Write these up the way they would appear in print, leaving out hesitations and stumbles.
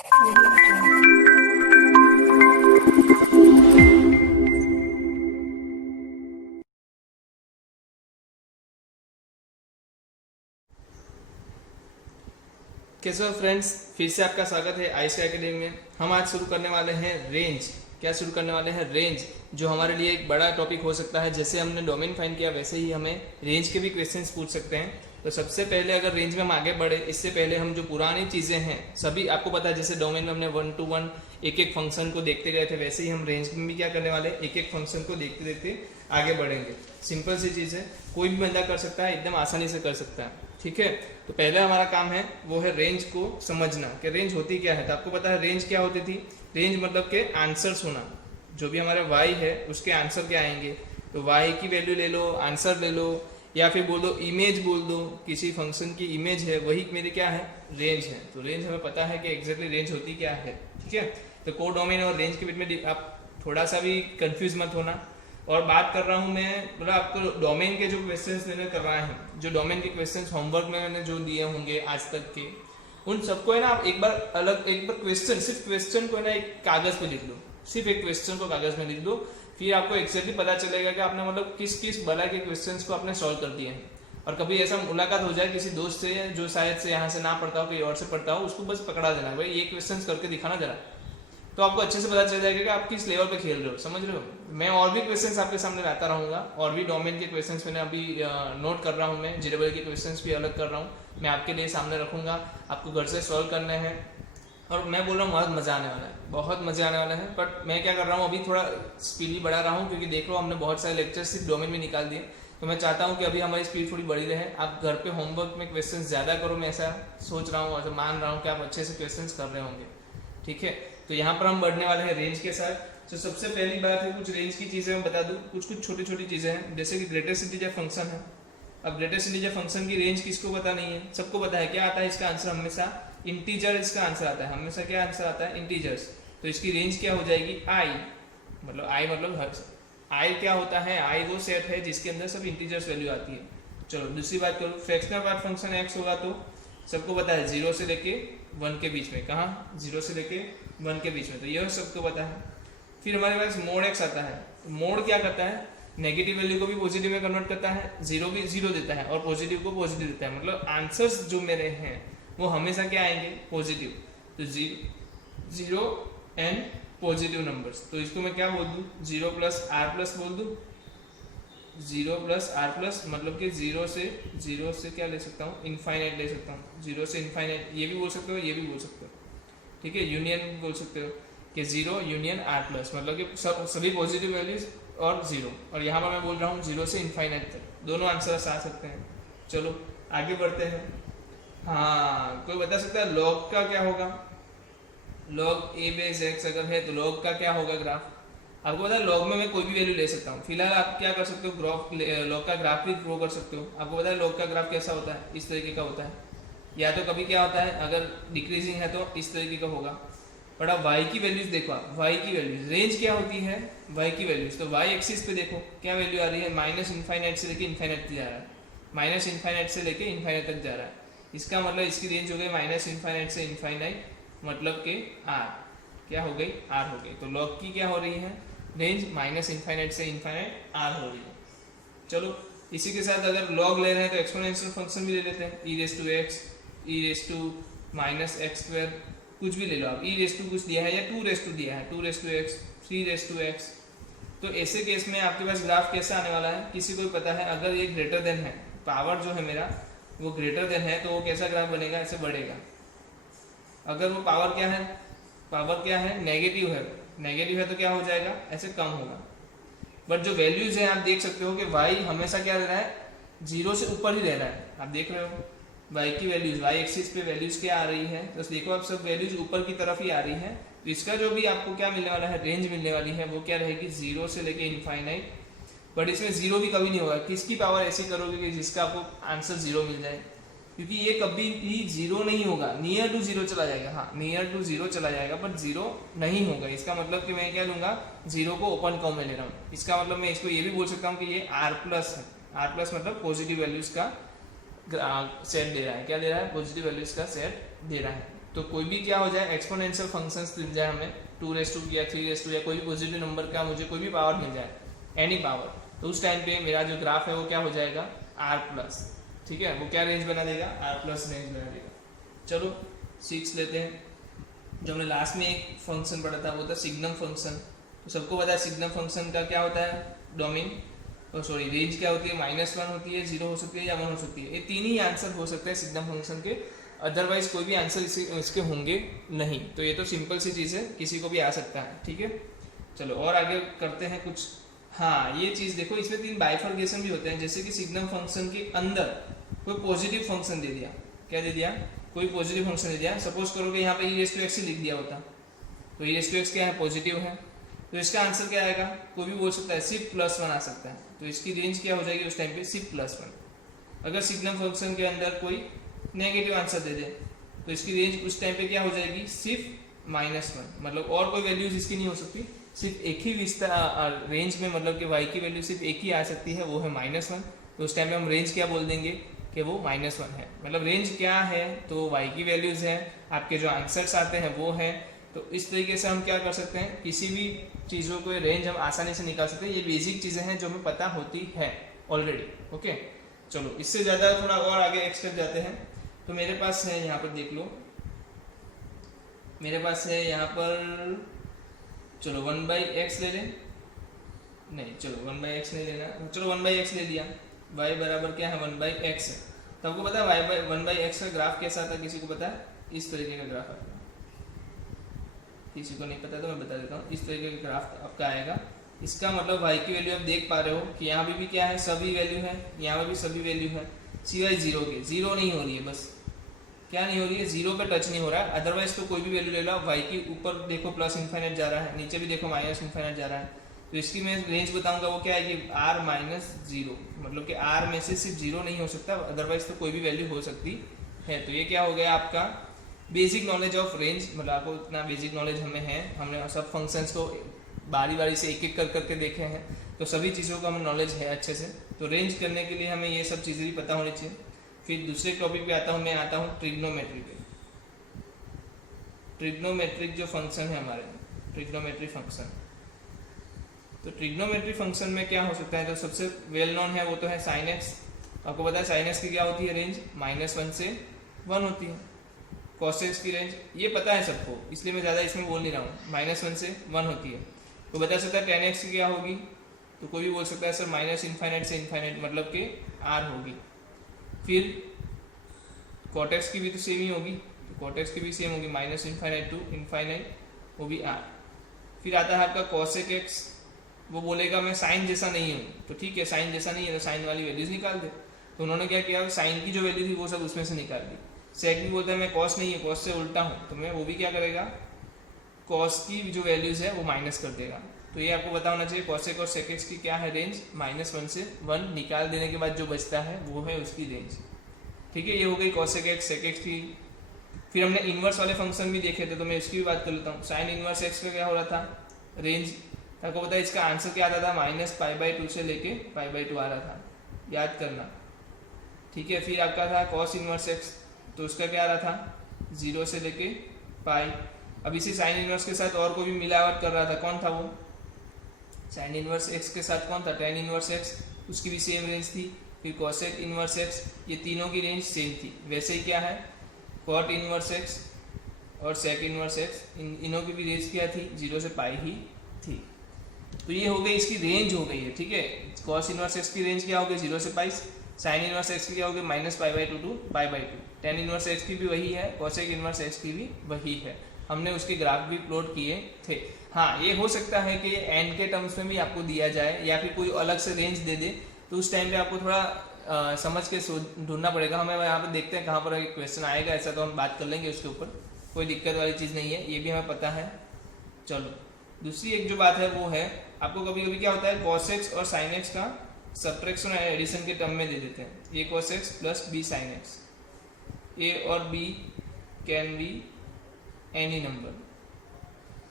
कैसे हो फ्रेंड्स, फिर से आपका स्वागत है आईसी एकेडमी में। हम आज शुरू करने वाले हैं रेंज। क्या शुरू करने वाले हैं? रेंज, जो हमारे लिए एक बड़ा टॉपिक हो सकता है। जैसे हमने डोमेन फाइंड किया वैसे ही हमें रेंज के भी क्वेश्चंस पूछ सकते हैं। तो सबसे पहले अगर रेंज में हम आगे बढ़े, इससे पहले हम जो पुरानी चीज़ें हैं सभी आपको पता है। जैसे डोमेन में हमने 1 to 1 एक एक फंक्शन को देखते गए थे, वैसे ही हम रेंज में भी क्या करने वाले, एक एक फंक्शन को देखते देखते आगे बढ़ेंगे। सिंपल सी चीज़ है, कोई भी बंदा कर सकता है, एकदम आसानी से कर सकता है। ठीक है, तो पहले हमारा काम है वो है रेंज को समझना कि रेंज होती क्या है। तो आपको पता है रेंज क्या होती थी। रेंज मतलब के आंसर्स होना, जो भी हमारा y है उसके आंसर क्या आएंगे। तो y की वैल्यू ले लो, आंसर ले लो, या फिर बोल दो इमेज, बोल दो किसी फंक्शन की इमेज है, वही मेरे क्या है, रेंज है। तो रेंज हमें पता है कि एग्जैक्टली रेंज होती क्या है। ठीक है, तो को डोमेन और रेंज के बीच में आप थोड़ा सा भी कंफ्यूज मत होना। और बात कर रहा हूँ मैं, मतलब आपको डोमेन के जो क्वेश्चंस मैंने करवाए हैं, जो डोमेन के क्वेश्चंस होमवर्क में मैंने जो दिए होंगे आज तक के, उन सबको है ना आप एक बार क्वेश्चन, सिर्फ क्वेश्चन को है ना एक कागज पे लिख लो। सिर्फ एक क्वेश्चन को कागज में लिख दो, फिर आपको एक्जैक्टली पता चलेगा कि आपने मतलब किस किस बला के क्वेश्चंस को आपने सॉल्व कर दिए हैं। और कभी ऐसा मुलाकात हो जाए किसी दोस्त से जो शायद से यहाँ से ना पढ़ता हो, कहीं और से पढ़ता हो, उसको बस पकड़ा देना, भाई ये क्वेश्चंस करके दिखाना जरा, तो आपको अच्छे से पता चल जाएगा कि आप किस लेवल पे खेल रहे हो। समझ रहे हो? मैं और भी क्वेश्चंस आपके सामने लाता रहूंगा, और भी डोमेन के क्वेश्चंस मैंने अभी नोट कर रहा हूँ, मैं जेरेबल के क्वेश्चंस भी अलग कर रहा हूँ, मैं आपके लिए सामने रखूंगा, आपको घर से सॉल्व करने हैं। और मैं बोल रहा हूँ बहुत मज़ा आने वाला है, बहुत मज़े आने वाला है। बट मैं क्या कर रहा हूँ, अभी थोड़ा स्पीड भी बढ़ा रहा हूँ, क्योंकि देख लो हमने बहुत सारे लेक्चर्स सिर्फ डोमेन में निकाल दिए। तो मैं चाहता हूँ कि अभी हमारी स्पीड थोड़ी बढ़ी रहे। आप घर पे होमवर्क में क्वेश्चंस ज़्यादा करो, मैं ऐसा सोच रहा हूँ और मान रहा हूँ कि आप अच्छे से क्वेश्चंस कर रहे होंगे। ठीक है, तो यहाँ पर हम बढ़ने वाले हैं रेंज के साथ। तो सबसे पहली बात है, कुछ रेंज की चीज़ें मैं बता दूँ, कुछ छोटी छोटी चीज़ें हैं, जैसे कि ग्रेटेस्ट इंटीजर फंक्शन है। अब ग्रेटेस्ट इंटीजर फंक्शन की रेंज किसको पता नहीं है? सबको पता है। क्या आता है इसका आंसर? हमेशा इंटीजर इसका आंसर आता है। हमेशा क्या आंसर आता है? इंटीजर्स। तो इसकी रेंज क्या हो जाएगी? आई, मतलब आई मतलब हर आई क्या होता है? आई वो सेट है जिसके अंदर सब इंटीजर्स वैल्यू आती है। चलो दूसरी बात करो, फ्रैक्शनल पार्ट फंक्शन एक्स होगा तो सबको पता है 0 से लेके 1 के बीच में। कहाँ? 0 से लेके 1 के बीच में, तो यह सबको पता है। फिर हमारे पास मोड एक्स आता है। मोड क्या करता है? नेगेटिव वैल्यू को भी पॉजिटिव में कन्वर्ट करता है, जीरो भी जीरो देता है, और पॉजिटिव को पॉजिटिव देता है। मतलब आंसर्स जो मेरे हैं वो हमेशा क्या आएंगे? पॉजिटिव। तो जीरो एंड पॉजिटिव नंबर्स। तो इसको मैं क्या बोल दूँ? 0 प्लस आर प्लस बोल दूँ। 0 प्लस आर प्लस मतलब कि जीरो से क्या ले सकता हूँ? इनफाइनाइट ले सकता हूँ। 0 से इनफाइनाइट ये भी बोल सकते हो, ये भी बोल सकते हो। ठीक है, यूनियन बोल सकते हो कि 0 यूनियन आर प्लस, मतलब कि सभी पॉजिटिव वैल्यूज और 0। और यहाँ पर मैं बोल रहा हूँ 0 से इनफाइनाइट तक, दोनों आंसर्स आ सकते हैं। चलो आगे बढ़ते हैं। हाँ, कोई बता सकता है लॉग का क्या होगा? लॉग ए बेस एक्स अगर है तो लॉग का क्या होगा ग्राफ? आपको पता है लॉग में मैं कोई भी वैल्यू ले सकता हूँ। फिलहाल आप क्या कर सकते हो? ग्राफ, लॉग का ग्राफ भी ड्रॉ कर सकते हो। आपको पता है लॉग का ग्राफ कैसा होता है? इस तरीके का होता है। या तो कभी क्या होता है, अगर डिक्रीजिंग है तो इस तरीके का होगा। बट अब y की वैल्यूज देखो, आप y की वैल्यूज, रेंज क्या होती है? y की वैल्यूज। तो y एक्सिस पे देखो क्या वैल्यू आ रही है? माइनस इनफाइनाइट से लेके इनफाइनाइट तक जा रहा है। माइनस इनफाइनाइट से लेके इनफाइनाइट तक जा रहा है। इसका मतलब इसकी रेंज हो गई माइनस इनफाइनाइट से इनफाइनाइट, मतलब कि r क्या हो गई? r हो गई। तो लॉग की क्या हो रही है? रेंज माइनस इनफाइनाइट से इनफाइनाइट r हो रही है। चलो इसी के साथ अगर लॉग ले रहे हैं तो एक्सपोनेंशियल फंक्शन भी ले लेते हैं। E raise to x, e raise to minus x square, कुछ भी ले लो आप। ई रेस टू कुछ दिया है या 2 रेस टू दिया है, 2 raise to X, 3 raise to X. तो ऐसे केस में आपके पास ग्राफ कैसा आने वाला है? किसी को पता है? अगर ये ग्रेटर देन है, पावर जो है मेरा वो ग्रेटर देन है, तो वो कैसा ग्राफ बनेगा? ऐसे बढ़ेगा। अगर वो पावर क्या है? पावर क्या है? नेगेटिव है। नेगेटिव है तो क्या हो जाएगा? ऐसे कम होगा। बट जो वैल्यूज है आप देख सकते हो कि y हमेशा क्या रह रहा है? 0 से ऊपर ही रह रहा है। आप देख रहे हो y की वैल्यूज, y एक्सिस पे वैल्यूज क्या आ रही है? तो देखो आप सब वैल्यूज ऊपर की तरफ ही आ रही है। तो इसका जो भी आपको क्या मिलने वाला है, रेंज मिलने वाली है, वो क्या रहेगी? 0 से लेके इनफाइनाइट। बट इसमें 0 भी कभी नहीं होगा। किसकी पावर ऐसी करोगे कि जिसका आपको आंसर 0 मिल जाए? क्योंकि ये कभी भी 0 नहीं होगा, नियर टू 0 चला जाएगा। हाँ, नियर टू 0 चला जाएगा, बट 0 नहीं होगा। इसका मतलब कि मैं क्या लूंगा? 0 को ओपन कॉम में ले रहा हूँ। इसका मतलब मैं इसको ये भी बोल सकता हूँ कि ये r प्लस है। r प्लस मतलब पॉजिटिव वैल्यूज का सेट दे रहा है। क्या दे रहा है? पॉजिटिव वैल्यूज का सेट दे रहा है। तो कोई भी क्या हो जाए एक्सपोनेंशियल फंक्शंस मिल जाए हमें 2 या 3 या कोई भी पॉजिटिव नंबर का मुझे कोई भी पावर मिल जाए, एनी पावर, तो उस टाइम पे मेरा जो ग्राफ है वो क्या हो जाएगा आर प्लस। ठीक है, वो क्या रेंज बना देगा, आर प्लस रेंज बना देगा। चलो 6 लेते हैं। जो हमने लास्ट में एक फंक्शन पढ़ा था वो था सिग्नम फंक्शन। तो सबको पता है सिग्नम फंक्शन का क्या होता है, डोमेन सॉरी रेंज क्या होती है, -1 होती है, 0 हो सकती है या 1 हो सकती है। ये तीन ही आंसर हो सकते हैं सिग्नम फंक्शन के, अदरवाइज कोई भी आंसर इसके होंगे नहीं। तो ये तो सिंपल सी चीज़ है, किसी को भी आ सकता है। ठीक है, चलो और आगे करते हैं कुछ। हाँ ये चीज़ देखो, इसमें 3 बाइफर्केशन भी होते हैं। जैसे कि सिग्नम फंक्शन के अंदर कोई पॉजिटिव फंक्शन दे दिया, क्या दे दिया, कोई पॉजिटिव फंक्शन दे दिया। सपोज करो कि यहाँ पे e⁻x ही लिख दिया होता, तो e⁻x क्या है, पॉजिटिव है, तो इसका आंसर क्या आएगा, कोई भी बोल सकता है सिर्फ +1 आ सकता है। तो इसकी रेंज क्या हो जाएगी उस टाइम पे, सिर्फ +1। अगर सिग्नम फंक्शन के अंदर कोई नेगेटिव आंसर दे दे तो इसकी रेंज उस टाइम पे क्या हो जाएगी, सिर्फ -1। मतलब और कोई वैल्यूज इसकी नहीं हो सकती, सिर्फ एक ही विस्तार रेंज में, मतलब कि y की वैल्यू सिर्फ एक ही आ सकती है, वो है -1। तो उस टाइम में हम रेंज क्या बोल देंगे कि वो -1 है। मतलब रेंज क्या है, तो y की वैल्यूज है, आपके जो आंसर्स आते हैं वो है। तो इस तरीके से हम क्या कर सकते हैं, किसी भी चीज़ों को रेंज हम आसानी से निकाल सकते हैं। ये बेसिक चीज़ें हैं जो हमें पता होती है ऑलरेडी। ओके, चलो इससे ज़्यादा थोड़ा और आगे एक्सटेप जाते हैं। तो मेरे पास है यहाँ पर, देख लो मेरे पास है यहाँ पर, चलो 1/x ले लें, नहीं चलो 1/x नहीं लेना, चलो 1/x ले लिया। y बराबर क्या है, 1/x है। तो आपको पता है y 1/x का ग्राफ कैसा था, किसी को पता है, इस तरीके का ग्राफ आता है। किसी को नहीं पता तो मैं बता देता हूँ, इस तरीके का ग्राफ आपका आएगा। इसका मतलब y की वैल्यू आप देख पा रहे हो कि यहाँ भी क्या है, सभी वैल्यू है, यहाँ पर भी सभी वैल्यू है, सिवाय 0 के। 0 नहीं हो रही है, बस क्या नहीं हो रही है, 0 पे टच नहीं हो रहा है। अदरवाइज तो कोई भी वैल्यू ले लो। y की ऊपर देखो +∞ जा रहा है, नीचे भी देखो -∞ जा रहा है। तो इसकी मैं रेंज बताऊंगा वो क्या है कि r-0, मतलब कि r में से सिर्फ 0 नहीं हो सकता, अदरवाइज तो कोई भी वैल्यू हो सकती है। तो ये क्या हो गया आपका बेसिक नॉलेज ऑफ रेंज। मतलब आपको इतना बेसिक नॉलेज हमें है, हमने सब फंक्शंस को बारी बारी से एक एक कर करके देखे हैं, तो सभी चीज़ों का हमें नॉलेज है अच्छे से। तो रेंज करने के लिए हमें ये सब चीज़ें भी पता होनी चाहिए। फिर दूसरे टॉपिक पे आता हूँ, मैं आता हूँ ट्रिग्नोमेट्री पे। ट्रिग्नोमेट्रिक जो फंक्शन है हमारे, ट्रिग्नोमेट्री फंक्शन, तो ट्रिग्नोमेट्री फंक्शन में क्या हो सकता है, तो सबसे वेल नोन है वो तो है साइन एक्स। आपको पता है साइन एक्स की क्या होती है रेंज, -1 से 1 होती है। कॉस एक्स की रेंज ये पता है सबको, इसलिए मैं ज़्यादा इसमें बोल नहीं रहा हूँ, -1 से 1 होती है। तो बता सकता है tan एक्स की क्या होगी, तो कोई भी बोल सकता है सर -∞ से ∞, मतलब कि r होगी। फिर cot x की भी तो सेम ही होगी, तो cot x की भी सेम होगी, -∞ to ∞, वो भी r। फिर आता है आपका cosec x, वो बोलेगा मैं साइन जैसा नहीं हूँ, तो ठीक है साइन जैसा नहीं है तो साइन वाली वैल्यूज निकाल दे। तो उन्होंने क्या किया, साइन की जो वैल्यू थी वो सब उसमें से निकाल दी। सेक भी बोलता है मैं कॉस नहीं है, कॉस से उल्टा हूँ, तो मैं वो भी क्या करेगा, कॉस की जो वैल्यूज है वो माइनस कर देगा। तो ये आपको पता होना चाहिए कॉसेक और सेकेक्स की क्या है रेंज, -1 से 1 निकाल देने के बाद जो बचता है वो है उसकी रेंज। ठीक है, ये हो गई कॉसेक एक्स सेक एक्स की। फिर हमने इन्वर्स वाले फंक्शन भी देखे थे, तो मैं इसकी भी बात कर लेता हूँ। साइन इन्वर्स एक्स का क्या हो रहा था, रेंज आपको पता है इसका आंसर क्या आता था, -π/2 से लेके π/2 आ रहा था, याद करना। ठीक है, फिर आपका था कॉस इन्वर्स एक्स, तो उसका क्या आ रहा था, 0 से लेके पाई। अब इसी साइन इन्वर्स के साथ और कोई भी मिलावट कर रहा था, कौन था वो, साइन इन्वर्स एक्स के साथ कौन था, tan इन्वर्स एक्स, उसकी भी सेम रेंज थी। फिर कॉसेक इन्वर्स एक्स, ये तीनों की रेंज सेम थी। वैसे ही क्या है, कॉट इन्वर्स एक्स और सेक इन्वर्स एक्स, इनों की भी रेंज क्या थी, 0 से पाई ही थी। तो ये हो गई इसकी रेंज हो गई है। ठीक है, कॉस इन्वर्स एक्स की रेंज क्या हो गई, 0 से पाई। साइन इन्वर्स एक्स की क्या हो गई, -π/2 to π/2। tan इन्वर्स एक्स की भी वही है, कॉसेक इन्वर्स एक्स की भी वही है। हमने उसके ग्राफ भी प्लॉट किए थे। हाँ, ये हो सकता है कि एन के टर्म्स में भी आपको दिया जाए या फिर कोई अलग से रेंज दे दे, तो उस टाइम पे आपको थोड़ा समझ के ढूंढना पड़ेगा। हमें यहाँ पे देखते हैं कहाँ पर क्वेश्चन आएगा, ऐसा तो हम बात कर लेंगे उसके ऊपर, कोई दिक्कत वाली चीज़ नहीं है, ये भी हमें पता है। चलो दूसरी एक जो बात है वो है, आपको कभी कभी क्या होता है cos x और sin x का सब्ट्रैक्शन और एडिशन के टर्म में दे देते हैं, a cos x plus b sin x। a और b can be any number,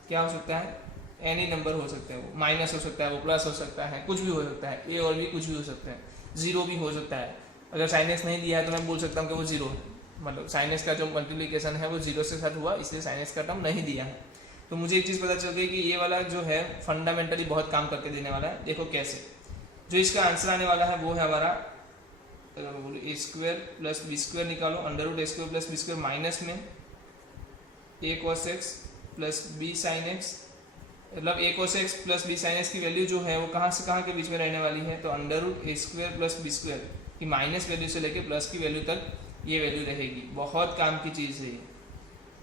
क्या हो सकता है, एनी नंबर हो सकता है, वो माइनस हो सकता है, वो प्लस हो सकता है, कुछ भी हो सकता है। a और b कुछ भी हो सकता है, 0 भी हो सकता है। अगर sin x नहीं दिया है तो मैं बोल सकता हूँ कि वो 0 है। मतलब साइन एक्स का जो मल्टीप्लिकेशन है वो 0 के साथ हुआ, इसलिए साइन एक्स का टर्म नहीं दिया है। तो मुझे एक चीज़ पता चल गई कि ये वाला जो है फंडामेंटली बहुत काम करके देने वाला है। देखो कैसे, जो इसका आंसर आने वाला है वो है हमारा a square plus b square निकालो, under root a square plus b square minus में a cos x plus b sine x, मतलब a cos x plus b sine x की वैल्यू जो है वो कहाँ से कहाँ के बीच में रहने वाली है, तो under root a square plus b square की माइनस वैल्यू से लेके प्लस की वैल्यू तक ये वैल्यू रहेगी। बहुत काम की चीज़ है ये,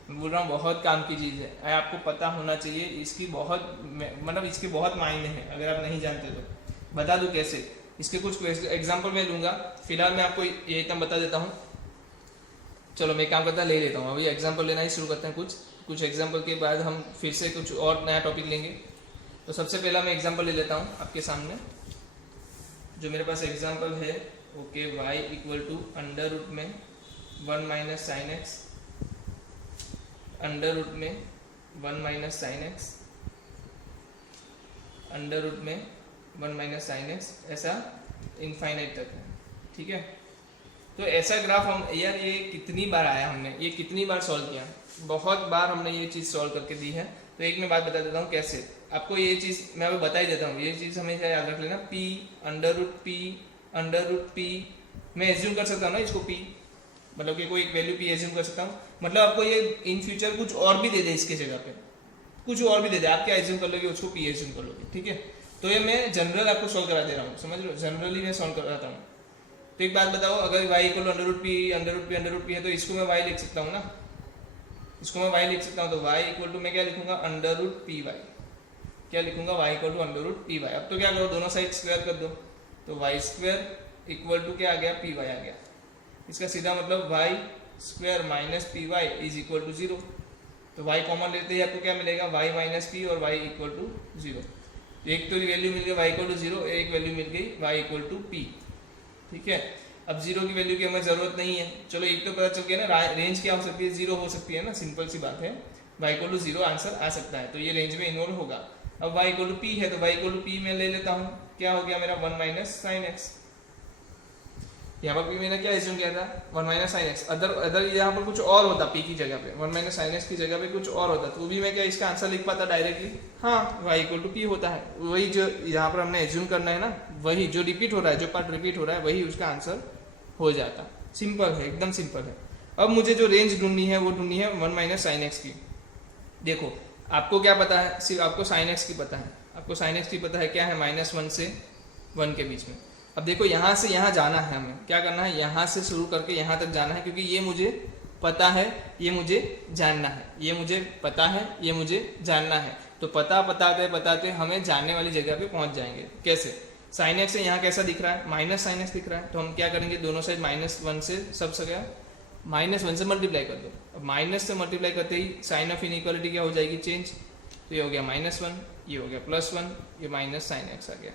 मैं बोल रहा हूँ बहुत काम की चीज़ है, आपको पता होना चाहिए। इसकी बहुत मतलब इसके बहुत मायने हैं, अगर आप नहीं जानते तो बता दूँ कैसे। इसके कुछ एग्जाम्पल मैं लूँगा, फिलहाल मैं आपको ये एकदम बता देता हूँ। चलो मैं काम करता ले लेता हूँ, अभी एग्जाम्पल लेना ही शुरू करते हैं। कुछ एग्जाम्पल के बाद हम फिर से कुछ और नया टॉपिक लेंगे। तो सबसे पहला मैं एग्जाम्पल ले लेता हूँ आपके सामने। जो मेरे पास एग्जाम्पल है okay, y equal to under root में 1 minus sine X, under root में 1 minus sine X, under root में 1 माइनस साइन एक्स, ऐसा इनफाइनाइट तक है। ठीक है, तो ऐसा ग्राफ हम यार ये कितनी बार आया, हमने ये कितनी बार सॉल्व किया, बहुत बार हमने ये चीज़ सॉल्व करके दी है। तो एक मैं बात बता देता हूँ कैसे आपको ये चीज़ मैं अभी बता ही देता हूँ। ये चीज़ हमेशा याद रख लेना, p अंडर रूट p मैं एज्यूम कर सकता हूँ ना इसको p, मतलब कि कोई एक वैल्यू p एज्यूम कर सकता हूँ। मतलब आपको ये इन फ्यूचर कुछ और भी दे दे, इसके जगह पे कुछ और भी दे दे, आप क्या एज्यूम कर लोगे उसको p एज्यूम कर लोगे। ठीक है, तो ये मैं जनरल आपको सॉल्व करा दे रहा हूँ, समझ लो, जनरली मैं सॉल्व कराता हूँ। तो एक बात बताओ, अगर y equal under root p है तो इसको मैं y लिख सकता हूँ ना, इसको मैं y लिख सकता हूँ। तो y इक्वल टू मैं क्या लिखूंगा, अंडर रूट पी वाई। क्या लिखूंगा, y equal to under root P Y. अब तो क्या करो, दोनों साइड स्क्वायर कर दो, तो y स्क्वायर इक्वल टू क्या आ गया, पी वाई आ गया। इसका सीधा मतलब y square minus P Y is equal to 0। तो y कॉमन लेते ही आपको क्या मिलेगा, y माइनस पी और y इक्वल टू 0। एक तो वैल्यू मिल गई y इक्वल टू 0, एक वैल्यू मिल गई y इक्वल टू पी। ठीक है, अब 0 की वैल्यू की हमें ज़रूरत नहीं है। चलो एक तो पता चल गया ना, रेंज क्या हो सकती है, 0 हो सकती है ना, सिंपल सी बात है, y इक्वल टू 0 आंसर आ सकता है, तो ये रेंज में इन्वॉल्व होगा। अब y इक्वल टू p है तो y इक्वल टू p में ले लेता हूँ, क्या हो गया मेरा 1 माइनस साइन एक्स। यहाँ पर p मैंने क्या एज्यूम किया था, 1 माइनस साइन एक्स। अदर यहाँ पर कुछ और होता, p की जगह पे 1 माइनस साइन एक्स की जगह पे कुछ और होता, तो भी मैं क्या इसका आंसर लिख पाता डायरेक्टली, हाँ y इक्वल टू p होता है। वही जो यहाँ पर हमने एज्यूम करना है ना, वही जो रिपीट हो रहा है, जो पार्ट रिपीट हो रहा है वही उसका आंसर हो जाता। सिंपल है, एकदम सिंपल है। अब मुझे जो रेंज ढूंढनी है वो ढूंढनी है 1 माइनस साइन एक्स की। देखो आपको क्या पता है, सिर्फ आपको साइन एक्स की पता है, आपको साइन एक्स की पता है क्या है, -1 से 1 के बीच में। अब देखो यहाँ से यहाँ जाना है, हमें क्या करना है, यहाँ से शुरू करके यहाँ तक जाना है, क्योंकि ये मुझे पता है, ये मुझे जानना है, ये मुझे पता है, ये मुझे जानना है। तो पता बताते बताते हमें जानने वाली जगह पे पहुँच जाएंगे। कैसे, साइन एक्स से यहाँ कैसा दिख रहा है, माइनस साइन एक्स दिख रहा है, तो हम क्या करेंगे, दोनों साइड -1 से सब जगह -1 से मल्टीप्लाई कर दो। अब माइनस से मल्टीप्लाई करते ही साइन ऑफ इनइक्वालिटी क्या हो जाएगी, चेंज। तो ये हो गया -1, ये हो गया +1, ये माइनस साइन एक्स आ गया।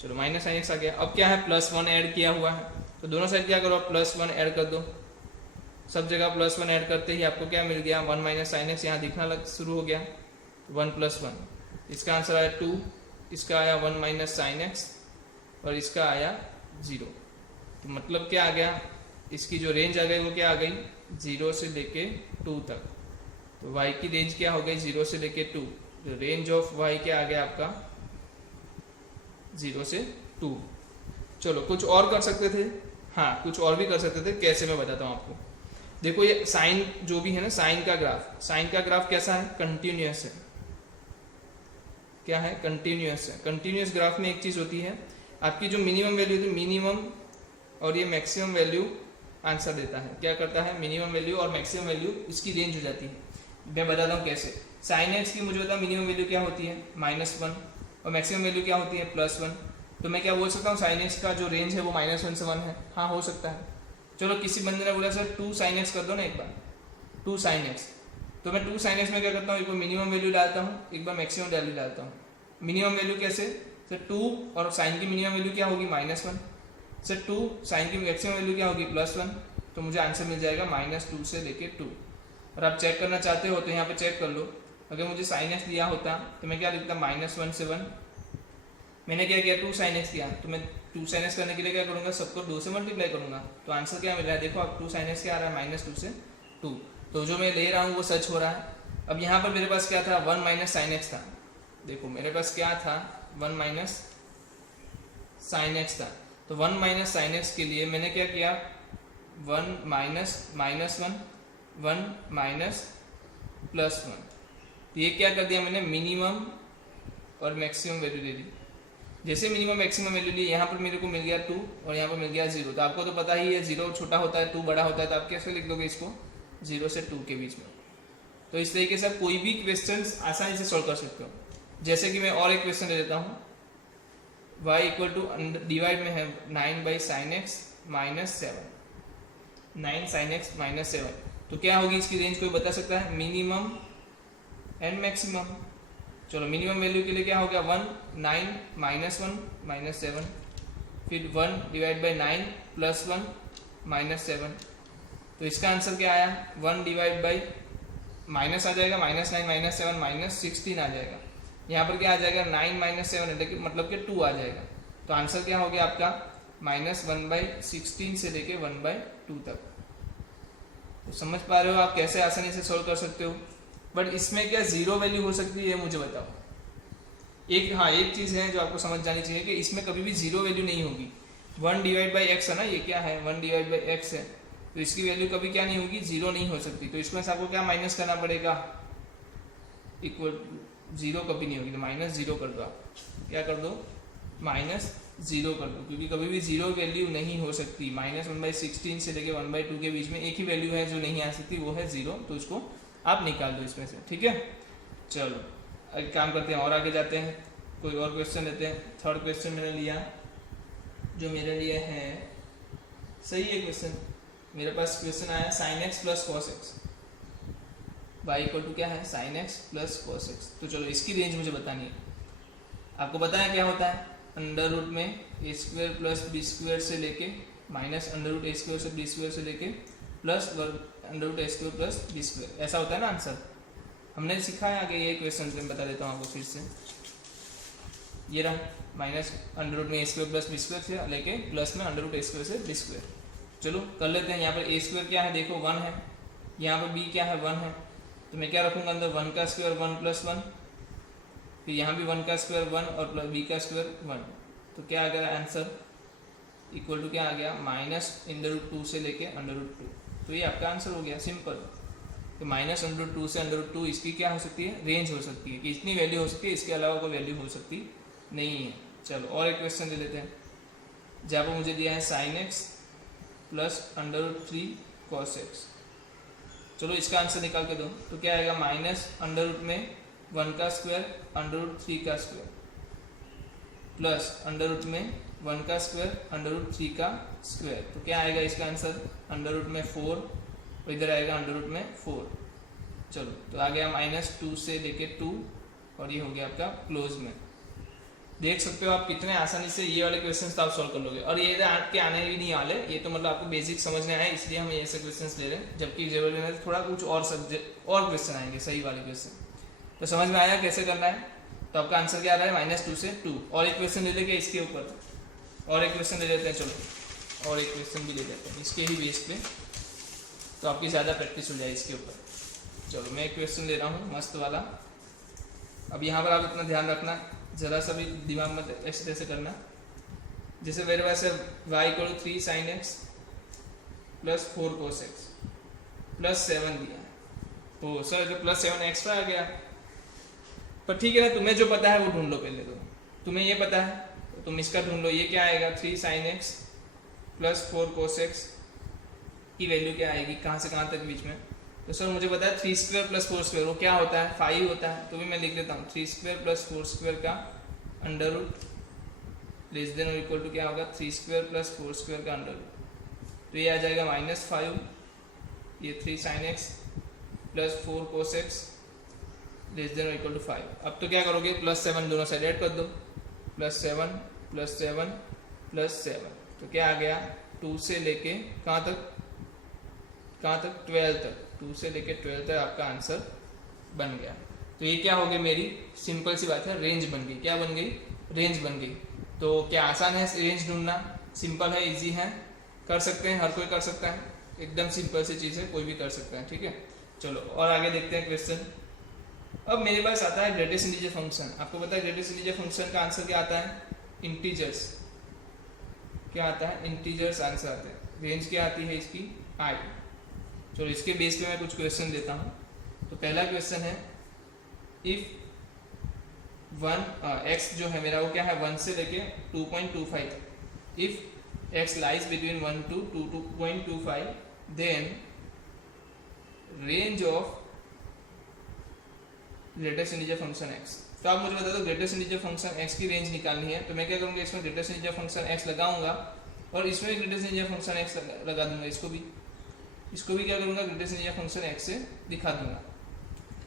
चलो माइनस साइन एक्स आ गया। अब क्या है, +1 ऐड किया हुआ है, तो दोनों साइड क्या करो, +1 ऐड कर दो। सब जगह +1 ऐड करते ही आपको क्या मिल गया, 1 माइनस साइन एक्स यहाँ दिखना शुरू हो गया, 1 + 1। इसका आंसर आया 2, इसका आया 1 माइनस साइन एक्स और इसका आया 0। तो मतलब क्या आ गया, इसकी जो रेंज आ गई वो क्या आ गई, 0 से लेके 2 तक। तो y की रेंज क्या हो गई, 0 से लेके 2। तो रेंज ऑफ y क्या आ गया आपका, 0 से 2। चलो कुछ और कर सकते थे, हाँ कुछ और भी कर सकते थे, कैसे मैं बताता हूँ आपको। देखो ये साइन जो भी है ना, साइन का ग्राफ कैसा है, कंटिन्यूअस है। क्या है, कंटिन्यूअस है। कंटिन्यूअस ग्राफ में एक चीज होती है, आपकी जो मिनिमम वैल्यू थी, मिनिमम और ये मैक्सिमम वैल्यू आंसर देता है। क्या करता है, मिनिमम वैल्यू और मैक्सिमम वैल्यू इसकी रेंज हो जाती है। मैं बताता हूँ कैसे। साइन एक्स की मुझे पता मिनिमम वैल्यू क्या होती है, -1 और मैक्सिमम वैल्यू क्या होती है, +1। तो मैं क्या बोल सकता हूँ, साइन एक्स का जो रेंज है वो -1 से 1 है। हाँ हो सकता है। चलो किसी बंदे ने बोला सर 2 sin x कर दो ना एक बार, 2 sin x। तो मैं 2 sin x में क्या करता हूँ, एक बार मिनिमम वैल्यू डालता हूँ, एक बार मैक्सिमम वैल्यू डालता हूँ। मिनिमम वैल्यू कैसे, सर 2 और साइन की मिनिमम वैल्यू क्या होगी, -1। सर 2 साइन की मैक्सिमम वैल्यू क्या होगी, +1। तो मुझे आंसर मिल जाएगा -2 से लेके 2। और आप चेक करना चाहते हो तो यहाँ पे चेक कर लो। अगर मुझे sin x दिया होता तो मैं क्या लिखता, -1 से 1 मैंने क्या किया 2 sin x किया, तो मैं 2 sin x करने के लिए क्या करूँगा, सबको 2 से मल्टीप्लाई करूँगा। तो आंसर क्या मिल रहा है, देखो अब 2 sin x क्या आ रहा है, -2 से 2। तो जो मैं ले रहा हूँ वो सच हो रहा है। अब यहाँ पर मेरे पास क्या था, 1 माइनस साइन एक्स था। देखो मेरे पास क्या था, 1 माइनस साइन एक्स था। तो 1 माइनस साइन एक्स के लिए मैंने क्या किया, 1 माइनस माइनस 1, 1 माइनस प्लस 1। तो ये क्या कर दिया मैंने, मिनिमम और मैक्सिमम वैल्यू दे दी। जैसे मिनिमम मैक्सिमम वैल्यू ली, यहाँ पर मेरे को मिल गया 2 और यहाँ पर मिल गया 0। तो आपको तो पता ही है 0 छोटा होता है, 2 बड़ा होता है, तो आप कैसे लिख दोगे इसको, 0 से 2 के बीच में। तो इस तरीके से आप कोई भी क्वेश्चन आसानी से सॉल्व कर सकते हो। जैसे कि मैं और एक क्वेश्चन ले लेता हूँ, y इक्वल टू डिवाइड में है 9 by sine x minus 7, 9 sign x minus 7। तो क्या होगी इसकी रेंज, कोई बता सकता है, मिनिमम एंड मैक्सिमम। चलो मिनिमम वैल्यू के लिए क्या हो गया, 1 9 माइनस 1 माइनस 7, फिर 1 डिवाइड बाई 9 प्लस 1 माइनस 7। तो इसका आंसर क्या आया, 1 डिवाइड बाई माइनस आ जाएगा, -9 माइनस 7 माइनस 16 आ जाएगा। यहाँ पर क्या आ जाएगा, 9 माइनस 7 मतलब कि 2 आ जाएगा। तो आंसर क्या हो गया आपका, -1/16 से लेके 1/2 तक। तो समझ पा रहे हो आप कैसे आसानी से सॉल्व कर सकते हो। बट इसमें क्या 0 वैल्यू हो सकती है, मुझे बताओ। एक चीज़ है जो आपको समझ जानी चाहिए कि इसमें कभी भी 0 वैल्यू नहीं होगी। 1 डिवाइड बाई एक्स है ना, ये क्या है, 1 डिवाइड बाई एक्स है, तो इसकी वैल्यू कभी क्या नहीं होगी, 0 नहीं हो सकती। तो इसमें से आपको क्या माइनस करना पड़ेगा, इक्वल 0 कभी नहीं होगी, तो -0 कर दो। आप क्या कर दो, -0 कर दो, क्योंकि कभी भी 0 वैल्यू नहीं हो सकती। -1/16 से लेके 1/2 के बीच में एक ही वैल्यू है जो नहीं आ सकती, वो है 0। तो इसको आप निकाल दो इसमें से, ठीक है। चलो एक काम करते हैं और आगे जाते हैं, कोई और क्वेश्चन लेते हैं। थर्ड क्वेश्चन मैंने लिया, जो मेरे लिए है सही है क्वेश्चन। मेरे पास क्वेश्चन आया sin x plus cos X, y equal to क्या है, sin x plus cos X. तो चलो इसकी रेंज मुझे बतानी है। आपको पता है क्या होता है, अंडर रूट में ए स्क्वायर प्लस बी स्क्वायर से लेके minus under root a square से बी स्क्वायर से लेके plus under root a square plus b square, ऐसा होता है ना आंसर। हमने सीखा है आगे, ये क्वेश्चन मैं बता देता हूँ आपको फिर से। ये रहा माइनस अंडर रूट में ए स्क्वायर प्लस बी स्क्वायर से लेके प्लस में अंडर रूट ए स्क्वायर से बी स्क्वायर। चलो कर लेते हैं। यहाँ पर ए स्क्वायर क्या है, देखो 1 है, यहाँ पर बी क्या है, 1 है। तो मैं क्या रखूँगा अंदर, 1 का स्क्वायर 1 प्लस 1, फिर यहाँ भी 1 का स्क्वायर 1 और प्लस बी का स्क्वायर 1। तो क्या आ गया आंसर, इक्वल टू क्या आ गया, -√2 से लेके √2। तो ये आपका आंसर हो गया, सिंपल। तो -√2 से √2 इसकी क्या हो सकती है, रेंज हो सकती है कि इतनी वैल्यू हो सकती है, इसके अलावा कोई वैल्यू हो सकती नहीं है। चलो और एक क्वेश्चन ले लेते हैं, जहाँ पर मुझे दिया है sin x plus √3 cos x। चलो इसका आंसर निकाल के दो। तो क्या आएगा, माइनस अंडर रूट में 1 का स्क्वायर √3 का स्क्वायर प्लस अंडर रूट में 1 का स्क्वायर √3 का स्क्वायर। तो क्या आएगा इसका आंसर, अंडर रूट में 4 और इधर आएगा अंडर रूट में 4। चलो तो आ गया -2 से लेके 2 और ये हो गया आपका क्लोज में। देख सकते हो आप कितने आसानी से ये वाले क्वेश्चंस तो आप सॉल्व कर लोगे। और ये आपके आने भी नहीं वाले, ये तो मतलब आपको बेसिक समझने आए, इसलिए हम ऐसे क्वेश्चंस ले रहे हैं। जबकि जरूरी है थोड़ा कुछ और सब्जेक्ट और क्वेश्चन आएंगे, सही वाले क्वेश्चन। तो समझ में आया कैसे करना है। तो आपका आंसर क्या आ रहा है, -2 से 2। और एक क्वेश्चन ले लेंगे इसके ऊपर, और एक क्वेश्चन ले लेते हैं। चलो और एक क्वेश्चन भी ले लेते हैं इसके ही बेस पे, तो आपकी ज़्यादा प्रैक्टिस हो जाए इसके ऊपर। चलो मैं एक क्वेश्चन ले रहा हूँ मस्त वाला। अब यहाँ पर आप इतना ध्यान रखना, ज़रा सा भी दिमाग में ऐसे तैसे करना। जैसे मेरे पास है y equal to 3 sin x plus 4 cos x plus 7 दिया है। तो सर जो प्लस 7 एक्स्ट्रा आ गया, पर ठीक है ना, तुम्हें जो पता है वो ढूंढ लो पहले। तो तुम्हें ये पता है तो तुम इसका ढूंढ लो। ये क्या आएगा, 3 sin x plus 4 cos x की वैल्यू क्या आएगी, कहाँ से कहाँ तक बीच में। तो सर मुझे पता है 3 स्क्वायर प्लस 4 स्क्वायर वो क्या होता है, 5 होता है। तो भी मैं लिख देता हूँ 3 स्क्वायर प्लस 4 स्क्वायर का अंडर रूट लेस देन और इक्वल टू क्या होगा, 3 स्क्वायर प्लस 4 स्क्वायर का अंडर रूट। तो ये आ जाएगा -5, ये 3 sin x plus 4 cos x less than और इक्वल टू 5। अब तो क्या करोगे, +7 दोनों साइड ऐड कर दो, +7 +7 +7। तो क्या आ गया, 2 से लेके कहाँ तक 12 तक, 2 से लेके 12 तक आपका आंसर बन गया। तो ये क्या हो गई, मेरी सिंपल सी बात है, रेंज बन गई। क्या बन गई, रेंज बन गई। तो क्या आसान है रेंज ढूंढना? सिंपल है, इजी है, कर सकते हैं, हर कोई कर सकता है, एकदम सिंपल सी चीज़ है, कोई भी कर सकता है। ठीक है, चलो और आगे देखते हैं क्वेश्चन। अब मेरे पास आता है ग्रेटेस्ट इंटीजर फंक्शन। आपको पता है ग्रेटेस्ट इंटीजर फंक्शन का आंसर क्या आता है? इंटीजर्स। क्या आता है? इंटीजर्स आंसर आता है। रेंज क्या आती है इसकी? आई। चलो इसके बेस पे मैं कुछ क्वेश्चन देता हूँ। तो पहला क्वेश्चन है, इफ एक्स जो है मेरा वो क्या है 1 से लेके 2.25, if X lies between 1 to 2.25 then range of greatest integer function X. तो आप मुझे बता दो ग्रेटेस्ट इंटीजर फंक्शन एक्स की रेंज निकालनी है। तो मैं क्या करूँगा, इसमें ग्रेटेस्ट इंटीजर फंक्शन एक्स लगाऊंगा और इसमें भी ग्रेटेस्ट इंटीजर फंक्शन एक्स लगा दूंगा। इसको भी क्या करूँगा, ग्रेटेस्ट इंटीजर फंक्शन एक्स से दिखा दूंगा।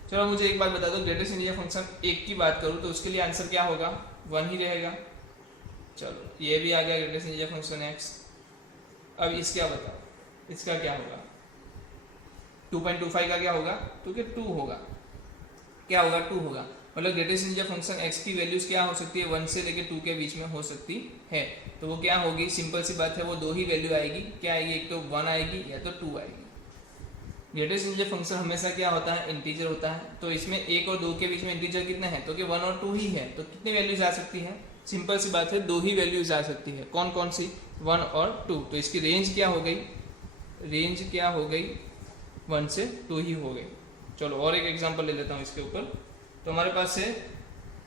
चलो मुझे एक बात बता दो, ग्रेटेस्ट इंटीजर फंक्शन एक की बात करूँ तो उसके लिए आंसर क्या होगा? 1 ही रहेगा। चलो ये भी आ गया ग्रेटेस्ट इंटीजर फंक्शन एक्स। अब इसका बताओ, इसका क्या होगा? 2.25 का क्या होगा? तो क्या 2 होगा। क्या होगा? 2 होगा। मतलब ग्रेटेस्ट इंटीजर फंक्शन x की वैल्यूज क्या हो सकती है? 1 से लेके 2 के बीच में हो सकती है। तो वो क्या होगी? सिंपल सी बात है, वो 2 ही वैल्यू आएगी। क्या आएगी? एक तो 1 आएगी या तो 2 आएगी। ग्रेटेस्ट इंटीजर फंक्शन हमेशा क्या होता है? इंटीजर होता है। तो इसमें 1 और 2 के बीच में इंटीजर कितने हैं? तो कि 1 और 2 ही है। तो कितनी वैल्यूज आ सकती है? सिंपल सी बात है, 2 ही वैल्यूज आ सकती है। कौन कौन सी? 1 और 2। तो इसकी रेंज क्या हो गई? रेंज क्या हो गई? 1 से 2 ही हो गई। चलो और एक एग्जांपल ले लेता हूँ इसके ऊपर। तो हमारे पास है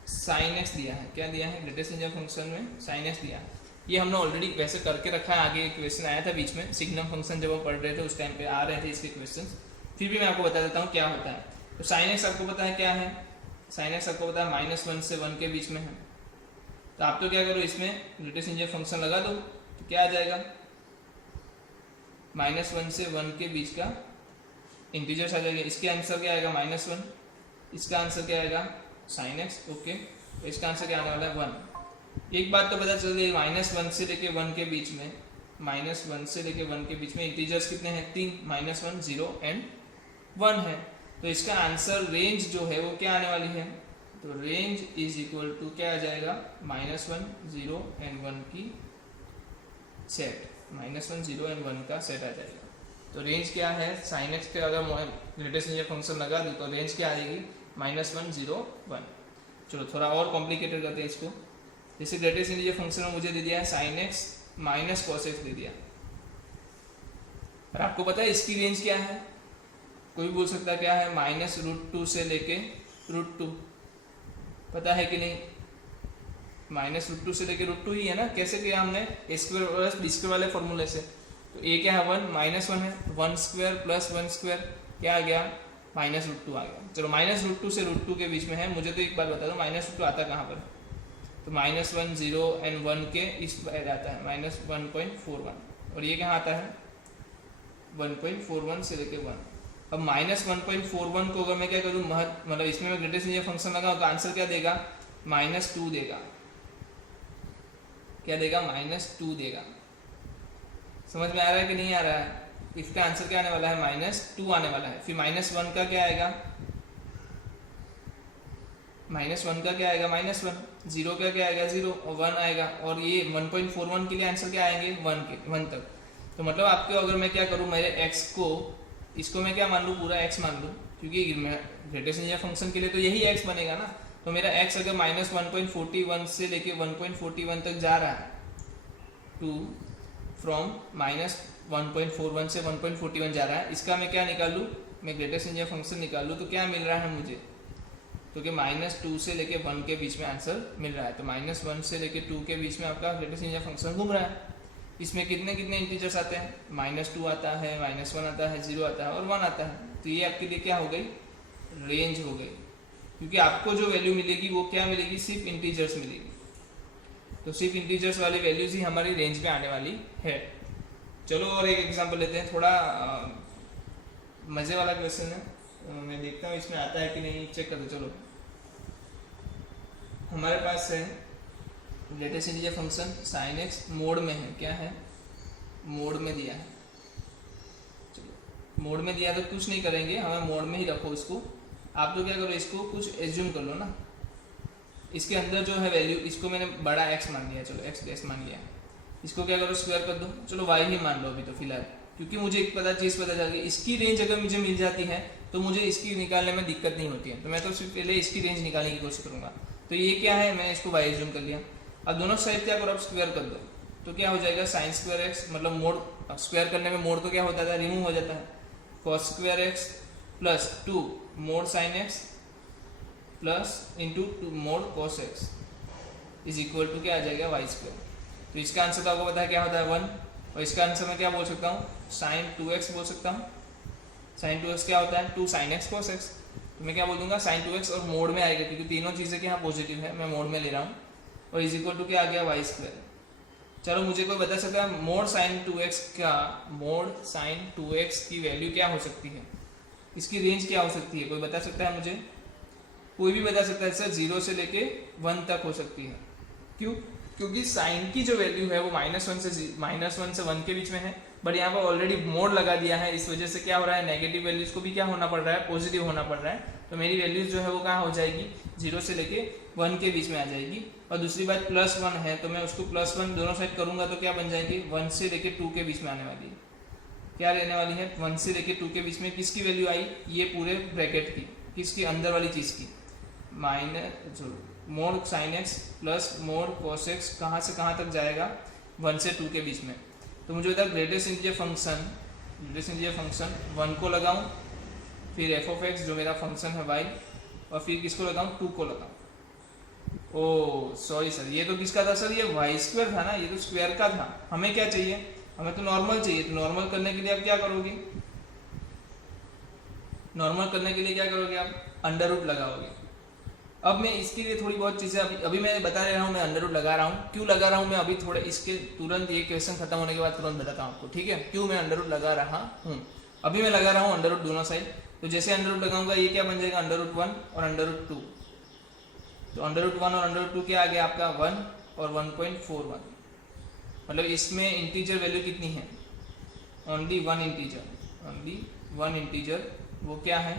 साइन एक्स दिया है। क्या दिया है? ग्रेटेस्ट इंटीजर फंक्शन में साइन एक्स दिया है। ये हमने ऑलरेडी वैसे करके रखा है, आगे एक क्वेश्चन आया था बीच में सिग्नम फंक्शन, जब हम पढ़ रहे थे उस टाइम पे आ रहे थे इसके क्वेश्चन। फिर भी मैं आपको बता देता हूँ क्या होता है। तो साइन एक्स आपको पता है क्या है? साइन एक्स आपको पता है -1 से 1 के बीच में है। तो आप तो क्या करो, इसमें ग्रेटेस्ट इंटीजर फंक्शन लगा दो। तो क्या आ जाएगा? -1 से 1 के बीच का इंटीजर्स आ जाएगा। इसके आंसर क्या आएगा? -1। इसका आंसर क्या आएगा? Sine x. ओके, तो इसका आंसर क्या आने वाला है? 1। एक बात तो पता चल गई, -1 से लेके 1 के बीच में, -1 से लेके 1 के बीच में इंटीजर्स कितने हैं? 3, -1, 0 एंड 1 है। तो इसका आंसर रेंज जो है वो क्या आने वाली है? तो रेंज इज इक्वल टू क्या आ जाएगा? -1, 0 एंड 1 की सेट। -1, 0 एंड 1 का सेट आ जाएगा। तो रेंज क्या है? साइन एक्स के अगर ग्रेटेस्ट इंटीजर फंक्शन लगा दूँ तो रेंज क्या आ जाएगी? -1, 0, 1। चलो थोड़ा और कॉम्प्लिकेटेड करते हैं इसको। जैसे ग्रेटेस्ट इंटीजर फंक्शन में मुझे दे दिया है sine x minus cos x दे दिया, और आपको पता है इसकी रेंज क्या है? कोई बोल सकता है क्या है? -√2 से लेके √2। पता है कि नहीं? -√2 से लेके √2 ही है ना। कैसे किया हमने? a² प्लस b² वाले फॉर्मूले से। तो a क्या है? 1, -1 है। 1² प्लस 1² क्या आ गया? -√2 आ गया। चलो -√2 से √2 के बीच में है। मुझे तो एक बात बता दो, -√2 आता कहाँ पर? तो -1, 0 एंड 1 के इस बार आता है -1.41, और ये कहाँ आता है? 1.41 से लेके 1। अब -1.41 को अगर मैं क्या करूँ, मतलब इसमें मैं ग्रेटेस्ट इंटीजर फंक्शन लगाऊँ तो आंसर क्या देगा? -2 देगा। क्या देगा? -2 देगा। समझ में आ रहा है कि नहीं आ रहा है? इसका आंसर क्या आने वाला है? -2 आने वाला है। फिर -1 का क्या आएगा? -1 का क्या आएगा? -1। 0 का क्या आएगा? 0, और 1 आएगा। और ये 1.41 के लिए आंसर क्या आएंगे? 1 तक। तो मतलब आपको अगर मैं क्या करूँ, मेरे x को, इसको मैं क्या मान लूँ? पूरा x मान लूँ, क्योंकि ग्रेटेस्ट इंटीजर फंक्शन के लिए तो यही x बनेगा ना। तो मेरा x अगर -1.41 से लेके 1.41 तक जा रहा है, टू फ्रॉम -1.41 से 1.41 जा रहा है, इसका मैं क्या निकालूँ? मैं ग्रेटेस्ट इंटीजर फंक्शन निकालूँ तो क्या मिल रहा है मुझे? तो कि -2 से लेके 1 के बीच में आंसर मिल रहा है। तो -1 से लेके 2 के बीच में आपका ग्रेटेस्ट इंटीजर फंक्शन घूम रहा है। इसमें कितने कितने इंटीजर्स आते हैं? -2 आता है, -1 आता है, 0 आता है और 1 आता है। तो ये आपके लिए क्या हो गई? रेंज हो गई, क्योंकि आपको जो वैल्यू मिलेगी वो क्या मिलेगी? सिर्फ इंटीजर्स मिलेगी। तो सिर्फ इंटीजर्स वाली वैल्यूज ही हमारी रेंज में आने वाली है। चलो और एक एग्जांपल लेते हैं, थोड़ा मजे वाला क्वेश्चन है। मैं देखता हूँ इसमें आता है कि नहीं, चेक कर दो। चलो हमारे पास है greatest integer function sine x mode में है। क्या है? मोड में दिया है। चलो मोड में दिया तो कुछ नहीं करेंगे, हमें मोड में ही रखो इसको। आप तो क्या करो, इसको कुछ एज्यूम कर लो ना। इसके अंदर जो है वैल्यू, इसको मैंने बड़ा x मान लिया, चलो x डैश मान लिया, इसको क्या करो स्क्वायर कर दो, चलो y ही मान लो अभी तो फिलहाल, क्योंकि मुझे एक चीज़ पता चल गई, इसकी रेंज अगर मुझे मिल जाती है तो मुझे इसकी निकालने में दिक्कत नहीं होती है, तो मैं तो सिर्फ पहले इसकी रेंज निकालने की कोशिश करूँगा। तो ये क्या है, मैं इसको y जूम कर लिया। अब दोनों साइड क्या करो, अब स्क्वायर कर दो, तो क्या हो जाएगा साइन स्क्वायर x, मतलब मोड, अब स्क्वायर करने में मोड तो क्या होता था, रिमूव हो जाता है, cos square x plus 2 mod sine x plus into mod cos x is equal to क्या आ जाएगा वाई स्क्वायर। तो इसका आंसर तो आपको पता है क्या होता है 1, और इसका आंसर मैं क्या बोल सकता हूँ, साइन 2x बोल सकता हूँ। साइन 2x क्या होता है, 2 साइन x कॉस x, तो मैं क्या बोल दूंगा साइन 2x, और मोड में आएगा क्योंकि तीनों चीज़ें क्या पॉजिटिव है, मैं मोड में ले रहा हूँ, और इज इक्वल टू क्या आ गया वाई स्क्वायर। चलो मुझे कोई बता सकता है मोड साइन 2x का, मोड साइन 2x की वैल्यू क्या हो सकती है, इसकी रेंज क्या हो सकती है, कोई बता सकता है मुझे? कोई भी बता सकता है सर, 0 से लेके 1 तक हो सकती है। क्यों? क्योंकि साइन की जो वैल्यू है वो -1 से 1 के बीच में है, बट यहाँ पर ऑलरेडी मोड लगा दिया है, इस वजह से क्या हो रहा है, नेगेटिव वैल्यूज को भी क्या होना पड़ रहा है, पॉजिटिव होना पड़ रहा है। तो मेरी वैल्यूज जो है वो कहाँ हो जाएगी, 0 से लेके 1 के बीच में आ जाएगी। और दूसरी बात +1 है, तो मैं उसको +1 दोनों साइड करूंगा तो क्या बन जाएगी, 1 से लेके 2 के बीच में आने वाली है। क्या रहने वाली है, 1 से लेके 2 के बीच में किसकी वैल्यू आई, ये पूरे ब्रैकेट की, किसकी, अंदर वाली चीज़ की, mod sine x plus mod cos x कहाँ से कहाँ तक जाएगा, 1 से 2 के बीच में। तो मुझे बता ग्रेटेस्ट इंटीजर फंक्शन 1 को लगाऊं, फिर f ऑफ x जो मेरा फंक्शन है y, और फिर किसको लगाऊं, 2 को लगाऊं। ओ सॉरी सर, ये तो किसका था सर, ये वाई स्क्वायर था ना, ये तो स्क्वायर का था। हमें क्या चाहिए, हमें तो नॉर्मल चाहिए। तो नॉर्मल करने के लिए आप क्या करोगे, नॉर्मल करने के लिए क्या करोगे आप, अंडर रूट लगाओगे। अब मैं इसके लिए थोड़ी बहुत चीज़ें अभी मैं बता रहा हूँ, मैं अंडर रूट लगा रहा हूँ, क्यों लगा रहा हूँ मैं अभी थोड़े इसके तुरंत ये क्वेश्चन खत्म होने के बाद तुरंत बताता हूँ आपको, ठीक है, क्यों मैं अंडर रूट लगा रहा हूँ। अभी मैं लगा रहा हूँ अंडर रूट दोनों साइड, तो जैसे अंडर रूट लगाऊंगा ये क्या बन जाएगा, अंडर रूट 1 और अंडर रूट 2। तो अंडर रूट 1 और अंडर रूट 2 क्या आ गया आपका 1 और 1.41, मतलब इसमें इंटीजर वैल्यू कितनी है, ओनली वन इंटीजर, वो क्या है,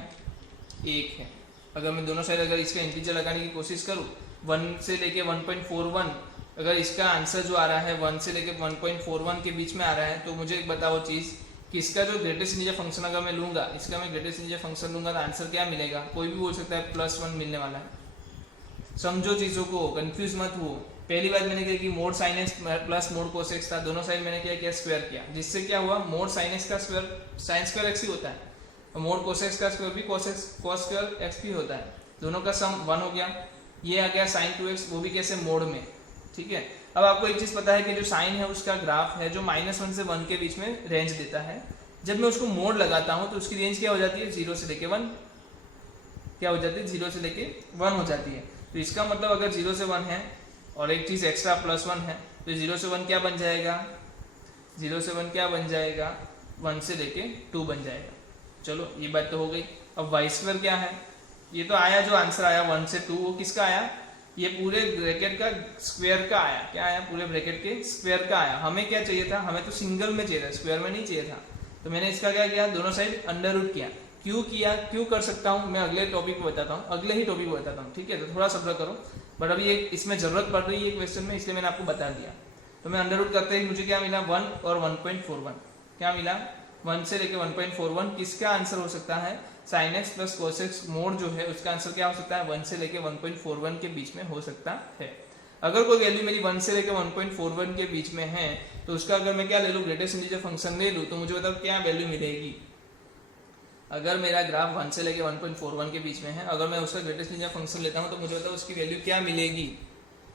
1 है। अगर मैं दोनों साइड अगर इसका इंटीजर लगाने की कोशिश करूँ, 1 से लेके 1.41, अगर इसका आंसर जो आ रहा है 1 से लेके 1.41 के बीच में आ रहा है, तो मुझे एक बताओ चीज़ कि इसका जो ग्रेटेस्ट इंटीजर फंक्शन अगर मैं लूँगा, इसका मैं ग्रेटेस्ट इंटीजर फंक्शन लूँगा तो आंसर क्या मिलेगा, कोई भी बोल सकता है +1 मिलने वाला है। समझो चीज़ों को, कंफ्यूज मत हो। पहली बात मैंने क्या कि mod sine x plus mod cos x था, दोनों साइड मैंने क्या किया, स्क्वायर किया, जिससे क्या हुआ, मोड साइन x का स्क्वायर साइन स्क्वायर x ही होता है, और मोड कोस x का स्क्वायर भी कॉस स्क्वायर x भी होता है, दोनों का सम 1 हो गया। ये आ गया साइन 2x, वो भी कैसे, मोड में, ठीक है। अब आपको एक चीज़ पता है कि जो साइन है उसका ग्राफ है जो -1 से 1 के बीच में रेंज देता है। जब मैं उसको मोड लगाता हूँ तो उसकी रेंज क्या हो जाती है, 0 से लेके 1, क्या हो जाती है, 0 से लेके 1 हो जाती है। तो इसका मतलब अगर 0 से 1 है और एक चीज़ एक्स्ट्रा +1 है, तो 0 से 1 क्या बन जाएगा, 0 से 1 क्या बन जाएगा, 1 से लेके 2 बन जाएगा। चलो ये बात तो हो गई। अब वाई स्क्वायर क्या है, ये तो आया, जो आंसर आया 1 से 2 वो किसका आया, ये पूरे ब्रैकेट का स्क्वायर का आया। क्या आया, पूरे ब्रैकेट के स्क्वायर का आया। हमें क्या चाहिए था, हमें तो सिंगल में चाहिए था, स्क्वायर में नहीं चाहिए था। तो मैंने इसका क्या किया, दोनों साइड अंडर रूट किया। क्यों किया, क्यों कर सकता हूँ मैं अगले टॉपिक को बताता हूँ, अगले ही टॉपिक को बताता हूँ, ठीक है। तो थोड़ा सब्र करो, बट अभी एक इसमें जरूरत पड़ रही है क्वेश्चन में, इसलिए मैंने आपको बता दिया। तो मैं अंडर रूट करते ही मुझे क्या मिला, 1 और 1.41, क्या मिला, 1 से लेके 1.41। किसका आंसर हो सकता है, sine x plus cos x mode जो है उसका आंसर क्या हो सकता है, 1 से लेके 1.41 के बीच में हो सकता है। अगर कोई वैल्यू मेरी 1 से लेके 1.41 के बीच में है तो उसका अगर मैं क्या ले लूँ, ग्रेटेस्ट इंटीजर फंक्शन ले लूँ, तो मुझे बताओ क्या वैल्यू मिलेगी। अगर मेरा ग्राफ 1 से लेके 1.41 के बीच में है, अगर मैं उसका ग्रेटेस्ट इंटीजर फंक्शन लेता हूँ तो मुझे बताओ उसकी वैल्यू क्या मिलेगी।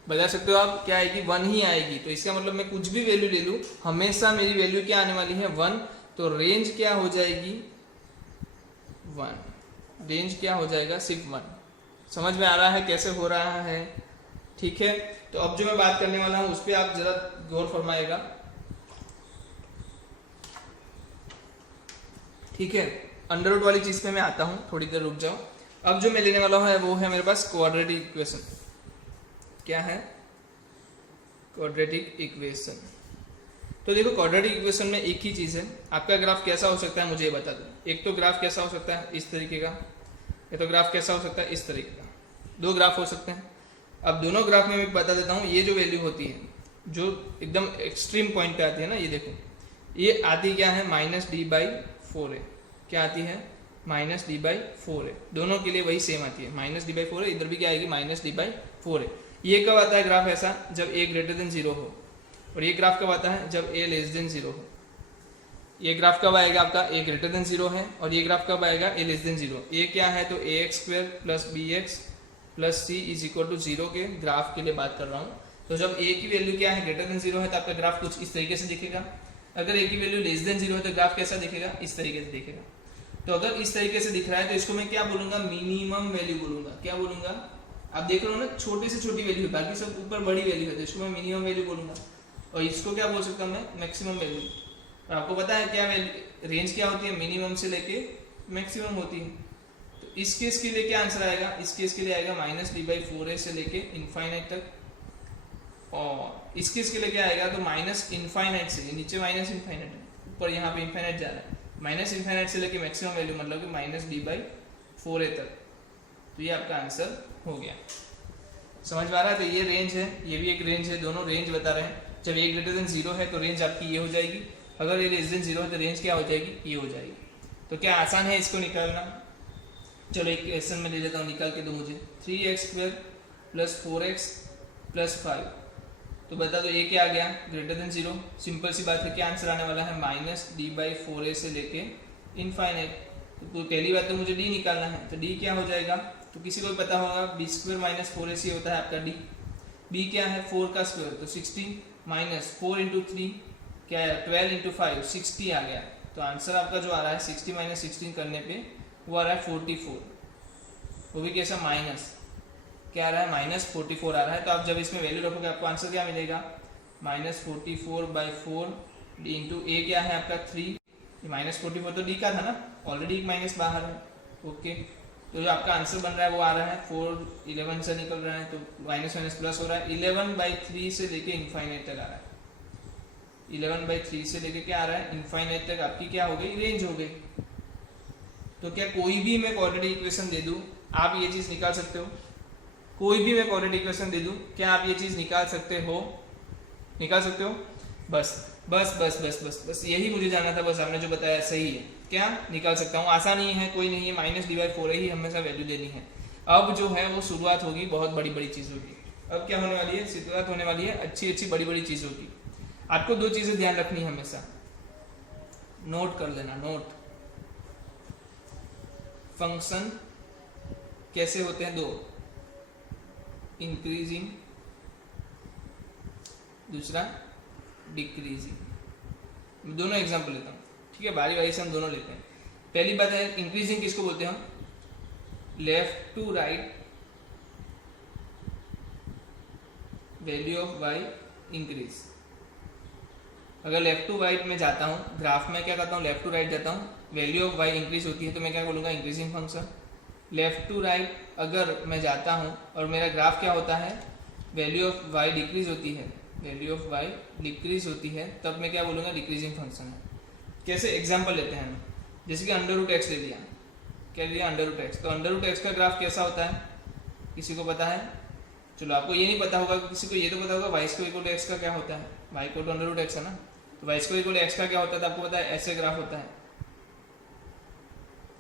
बता सकते हो आप, क्या आएगी, 1 ही आएगी। तो इसका मतलब मैं कुछ भी वैल्यू ले लूँ, हमेशा मेरी वैल्यू क्या आने वाली है, 1। तो रेंज क्या हो जाएगी, 1। रेंज क्या हो जाएगा, सिर्फ 1। समझ में आ रहा है कैसे हो रहा है, ठीक है। तो अब जो मैं बात करने वाला हूँ उस पर आप जरा गौर फरमाएगा, ठीक है। अंडर रूट वाली चीज पे मैं आता हूँ, थोड़ी देर रुक जाओ। अब जो मैं लेने वाला हूँ वो है मेरे पास क्वाड्रेटिक इक्वेशन। क्या है, क्वाड्रेटिक इक्वेशन। तो देखो क्वाड्रेटिक इक्वेशन में एक ही चीज़ है, आपका ग्राफ कैसा हो सकता है मुझे ये बता दो। एक तो ग्राफ कैसा हो सकता है, इस तरीके का, या तो ग्राफ कैसा हो सकता है, इस तरीके का। दो ग्राफ हो सकते हैं। अब दोनों ग्राफ में मैं बता देता हूँ, ये जो वैल्यू होती है जो एकदम एक्सट्रीम पॉइंट पे आती है ना, ये देखो ये आती क्या है -d/4 है। क्या आती है -d/4 है। दोनों के लिए वही सेम आती है, -d/4 है। इधर भी क्या आएगी -d/4 है। ये कब आता है ग्राफ ऐसा, जब a ग्रेटर देन 0 हो। और ये ग्राफ कब आता है, जब a लेस देन 0 हो। ये ग्राफ कब आएगा आपका, a ग्रेटर देन 0 है, और ये ग्राफ कब आएगा, a लेस देन 0। ये क्या है, तो ax² + bx + c = 0 के ग्राफ के लिए बात कर रहा हूँ। तो जब a की वैल्यू क्या है, ग्रेटर देन 0 है, तो आपका ग्राफ कुछ इस तरीके से दिखेगा। अगर a की वैल्यू लेस देन 0 है तो ग्राफ कैसा दिखेगा, इस तरीके से दिखेगा। तो अगर इस तरीके से दिख रहा है तो इसको मैं क्या बोलूंगा, मिनिमम वैल्यू बोलूंगा। क्या बोलूंगा, आप देख रहे हो ना, छोटी से छोटी वैल्यू है, बाकी सब ऊपर बड़ी वैल्यू है, तो इसको मैं मिनिमम वैल्यू बोलूंगा। और इसको क्या बोल सकता हूँ मैं, मैक्सिमम वैल्यू। और आपको पता है क्या रेंज क्या होती है, मिनिमम से लेके मैक्सिमम होती है। तो इस केस के लिए क्या आंसर आएगा, इस केस के लिए आएगा -d/4 से लेके इनफाइनाइट तक। और इस केस के लिए क्या आएगा, तो -∞ से, नीचे -∞ है, ऊपर यहाँ पे इनफाइनाइट जा रहा है, -∞ से लेके मैक्सिमम वैल्यू मतलब कि -d/4 तक। तो ये आपका आंसर हो गया। समझ में आ रहा है। तो ये रेंज है, ये भी एक रेंज है, दोनों रेंज बता रहे हैं। जब a ग्रेटर देन 0 है तो रेंज आपकी ये हो जाएगी, अगर ये लेस देन 0 है तो रेंज क्या हो जाएगी, ये हो जाएगी। तो क्या आसान है इसको निकालना। चलो एक क्वेश्चन में ले लेता हूँ, निकाल के दो मुझे। 3x² + 4x + 5। तो बता दो ये क्या आ गया, ग्रेटर देन 0। सिंपल सी बात है, क्या आंसर आने वाला है, -d/4 से लेके इनफाइनाइट। तो पहली बात तो मुझे d निकालना है, तो d क्या हो जाएगा, तो किसी को भी पता होगा, b² - 4ac होता है आपका d। b क्या है, 4 का स्क्वायर, तो 16 - 4 × 3 क्या है, 12 × 5 60 आ गया। तो आंसर आपका जो आ रहा है 60 - 16 करने पे वो आ रहा है 44। वो भी कैसा, माइनस क्या आ रहा है, -44 आ रहा है। तो आप जब इसमें वैल्यू रखोगे आपको आंसर क्या मिलेगा, -44/4 × a क्या है आपका 3। -44 तो d का था ना, ऑलरेडी एक माइनस बाहर है। ओके, तो जो आपका आंसर बन रहा है वो आ रहा है 4 11 से निकल रहा है, तो माइनस प्लस हो रहा है। 11/3 से लेके इनफाइनाइट तक आ रहा है। 11/3 से लेके क्या आ रहा है, इनफाइनाइट तक आपकी क्या हो गई, रेंज हो गई। तो क्या कोई भी मैं क्वाड्रेटिक इक्वेशन दे दूं, आप ये चीज निकाल सकते हो। कोई भी मैं क्वाड्रेटिक इक्वेशन दे दूं, क्या आप ये चीज निकाल सकते हो, निकाल सकते हो। बस बस बस बस बस बस यही मुझे जानना था, बस आपने जो बताया सही है, क्या निकाल सकता हूँ, आसान ही है, कोई नहीं है। -d/4 ही हमेशा वैल्यू देनी है। अब जो है वो शुरुआत होगी बहुत बड़ी बड़ी चीज़ों की। अब क्या होने वाली है, शुरुआत होने वाली है अच्छी अच्छी बड़ी बड़ी चीज़ों की। आपको दो चीज़ें ध्यान रखनी है हमेशा, नोट कर लेना, नोट। फंक्शन कैसे होते हैं, दो, इंक्रीजिंग, दूसरा डिक्रीजिंग। दोनों एग्जाम्पल लेता हूँ, ठीक है, बारी बारी से हम दोनों लेते हैं। पहली बात है इंक्रीजिंग, किसको बोलते हैं हम, left to right value of y increase. अगर लेफ्ट टू राइट में जाता हूँ ग्राफ में, क्या करता हूँ, लेफ्ट टू राइट जाता हूँ, वैल्यू ऑफ y इंक्रीज होती है, तो मैं क्या बोलूँगा, increasing function. Left to right अगर मैं जाता हूँ और मेरा ग्राफ क्या होता है, वैल्यू ऑफ y डिक्रीज होती है, वैल्यू ऑफ y डिक्रीज होती है, तब मैं क्या बोलूँगा, डिक्रीजिंग फंक्शन है। कैसे, एग्जाम्पल लेते हैं, जैसे कि √x ले लिया, क्या लिया, √x। तो √x का ग्राफ कैसा होता है, किसी को पता है। चलो आपको ये नहीं पता होगा, किसी को ये तो पता होगा, y² = x का क्या होता है, y = √x है ना, तो y² = x का क्या होता है, तो आपको पता है ऐसे ग्राफ होता है,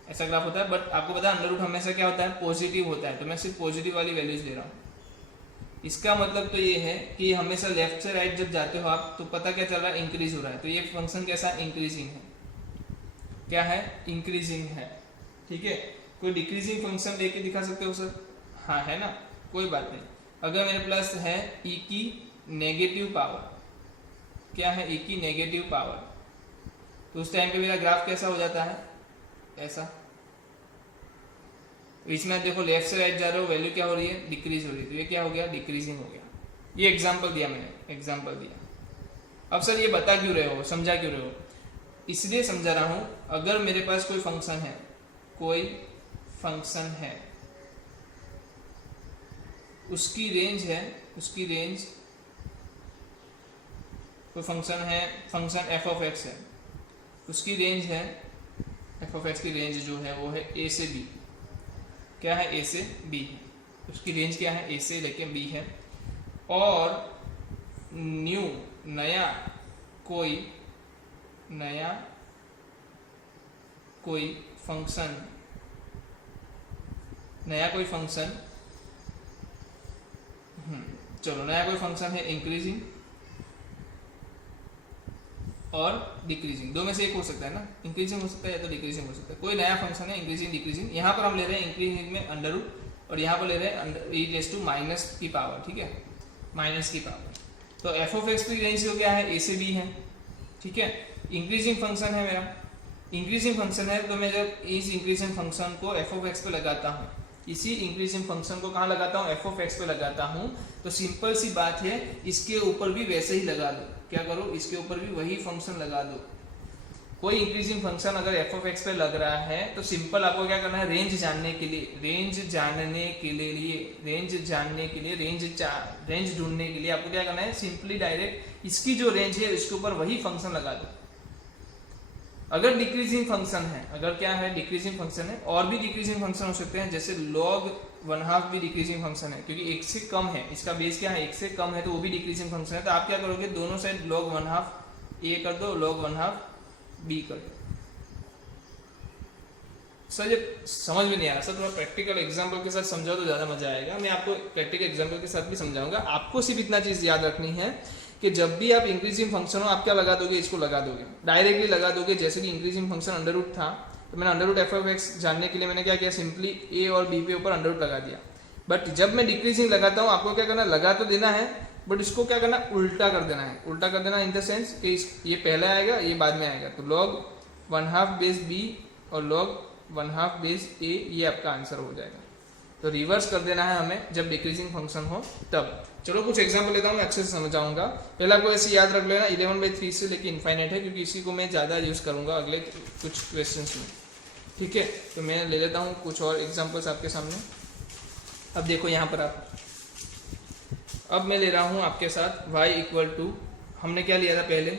ऐसा ग्राफ होता है। बट आपको पता है अंडर रूट हमेशा क्या होता है, पॉजिटिव होता है, तो मैं सिर्फ पॉजिटिव वाली वैल्यूज ले रहा हूँ। इसका मतलब तो ये है कि हमेशा लेफ्ट से राइट जब जाते हो आप, तो पता क्या चल रहा है, इंक्रीज हो रहा है। तो ये फंक्शन कैसा, इंक्रीजिंग है, क्या है, इंक्रीजिंग है, ठीक है। कोई डिक्रीजिंग फंक्शन लेके दिखा सकते हो सर, हाँ है ना, कोई बात नहीं। अगर मेरे प्लस है e की नेगेटिव पावर, क्या है, e की नेगेटिव पावर, तो उस टाइम पे मेरा ग्राफ कैसा हो जाता है, ऐसा। इसमें देखो लेफ्ट से राइट जा रहे हो, वैल्यू क्या हो रही है, डिक्रीज हो रही है, तो ये क्या हो गया, डिक्रीजिंग हो गया। ये एग्जांपल दिया मैंने, एग्जांपल दिया। अब सर ये बता क्यों रहे हो, समझा क्यों रहे हो, इसलिए समझा रहा हूं, अगर मेरे पास कोई फंक्शन है, कोई फंक्शन है, उसकी रेंज है, उसकी रेंज, कोई फंक्शन है, फंक्शन f(x) है, उसकी रेंज है, f(x) की रेंज जो है वो है a से b, क्या है, a से b है, उसकी रेंज क्या है, ए से लेके बी है। और न्यू नया कोई फंक्शन, चलो नया कोई फंक्शन है इंक्रीजिंग और डिक्रीजिंग, दो में से एक हो सकता है ना, इंक्रीजिंग हो सकता है या तो डिक्रीजिंग हो सकता है। कोई नया फंक्शन है इंक्रीजिंग डिक्रीजिंग, यहाँ पर हम ले रहे हैं इंक्रीजिंग में अंडर रूट और यहाँ पर ले रहे हैं e रेज़ टू माइनस की पावर, ठीक है, माइनस की पावर। तो एफ ऑफ एक्स की रेंज जो क्या है, ए से बी है, ठीक है। इंक्रीजिंग फंक्शन है मेरा, इंक्रीजिंग फंक्शन है, तो मैं जब इस इंक्रीजिंग फंक्शन को एफ ऑफ एक्स पे लगाता हूँ, इसी इंक्रीजिंग फंक्शन को कहाँ लगाता हूँ, एफ ऑफ एक्स पे लगाता हूँ, तो सिंपल सी बात है, इसके ऊपर भी वैसे ही लगा दो। क्या करो, इसके ऊपर भी वही फंक्शन लगा दो। कोई इंक्रीजिंग फंक्शन अगर एफ ऑफ एक्स पे लग रहा है तो सिंपल आपको क्या करना है, रेंज जानने के लिए, रेंज ढूंढने के लिए आपको क्या करना है, सिंपली डायरेक्ट इसकी जो रेंज है इसके ऊपर वही फंक्शन लगा दो। अगर डिक्रीजिंग फंक्शन है, अगर क्या है डिक्रीजिंग फंक्शन है, और भी डिक्रीजिंग फंक्शन हो सकते हैं, जैसे log 1/2 भी डिक्रीजिंग फंक्शन है, क्योंकि एक से कम है, इसका बेस क्या है, एक से कम है, तो वो भी डिक्रीजिंग फंक्शन है। तो आप क्या करोगे, दोनों साइड log 1/2 ए कर दो, log 1/2 बी कर दो। सर ये समझ में नहीं आ रहा सर, थोड़ा प्रैक्टिकल एग्जाम्पल के साथ समझाओ तो ज़्यादा मजा आएगा। मैं आपको प्रैक्टिकल एग्जाम्पल के साथ भी समझाऊंगा। आपको सिर्फ इतना चीज़ याद रखनी है कि जब भी आप इंक्रीजिंग फंक्शन हो, आप क्या लगा दोगे, इसको लगा दोगे, डायरेक्टली लगा दोगे। जैसे कि इंक्रीजिंग फंक्शन अंडर रूट था, तो मैंने under root F of X जानने के लिए मैंने क्या किया, सिंपली ए और बी पे ऊपर अंडर रूट लगा दिया। बट जब मैं डिक्रीजिंग लगाता हूँ, आपको क्या करना, लगा तो देना है, बट इसको क्या करना, उल्टा कर देना है। उल्टा कर देना इन द सेंस कि ये पहले आएगा, ये बाद में आएगा। तो log 1/2 बेस बी और log 1/2 बेस ए, ये आपका आंसर हो जाएगा। तो रिवर्स कर देना है हमें जब डिक्रीजिंग फंक्शन हो तब। चलो कुछ एग्जांपल लेता हूँ, मैं अच्छे से समझाऊंगा। पहले आपको ऐसे याद रख लेना 11/3 से लेके इनफाइनाइट है, क्योंकि इसी को मैं ज़्यादा यूज़ करूँगा अगले कुछ क्वेश्चंस में, ठीक है। तो मैं ले लेता हूँ कुछ और एग्जांपल्स आपके सामने। अब देखो यहाँ पर अब मैं ले रहा हूँ आपके साथ y = हमने क्या लिया था पहले,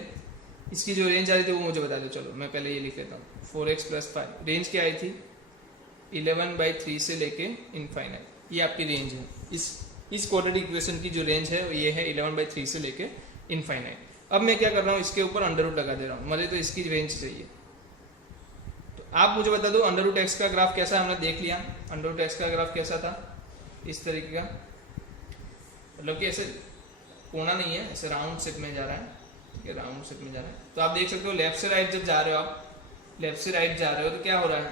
इसकी जो रेंज आ रही थी वो मुझे बता दो। चलो मैं पहले ये लिख लेता हूँ, 4x + 5। रेंज क्या आई थी, 11/3 से लेके इनफाइनाइट, ये आपकी रेंज है। इस क्वाड्रेटिक इक्वेशन की जो रेंज है ये है 11/3 से लेके इनफाइनाइट। अब मैं क्या कर रहा हूँ, इसके ऊपर अंडर रूट लगा दे रहा हूँ, मुझे तो इसकी रेंज चाहिए। तो आप मुझे बता दो अंडर रूट एक्स का ग्राफ कैसा है, हमने देख लिया अंडर रूट एक्स का ग्राफ कैसा था, इस तरीके का, मतलब कि ऐसे कोना नहीं है, ऐसे राउंड शेप में जा रहा है, ठीक है, राउंड शेप में जा रहा है। तो आप देख सकते हो लेफ्ट से राइट जब जा रहे हो, आप लेफ्ट से राइट जा रहे हो तो क्या हो रहा है,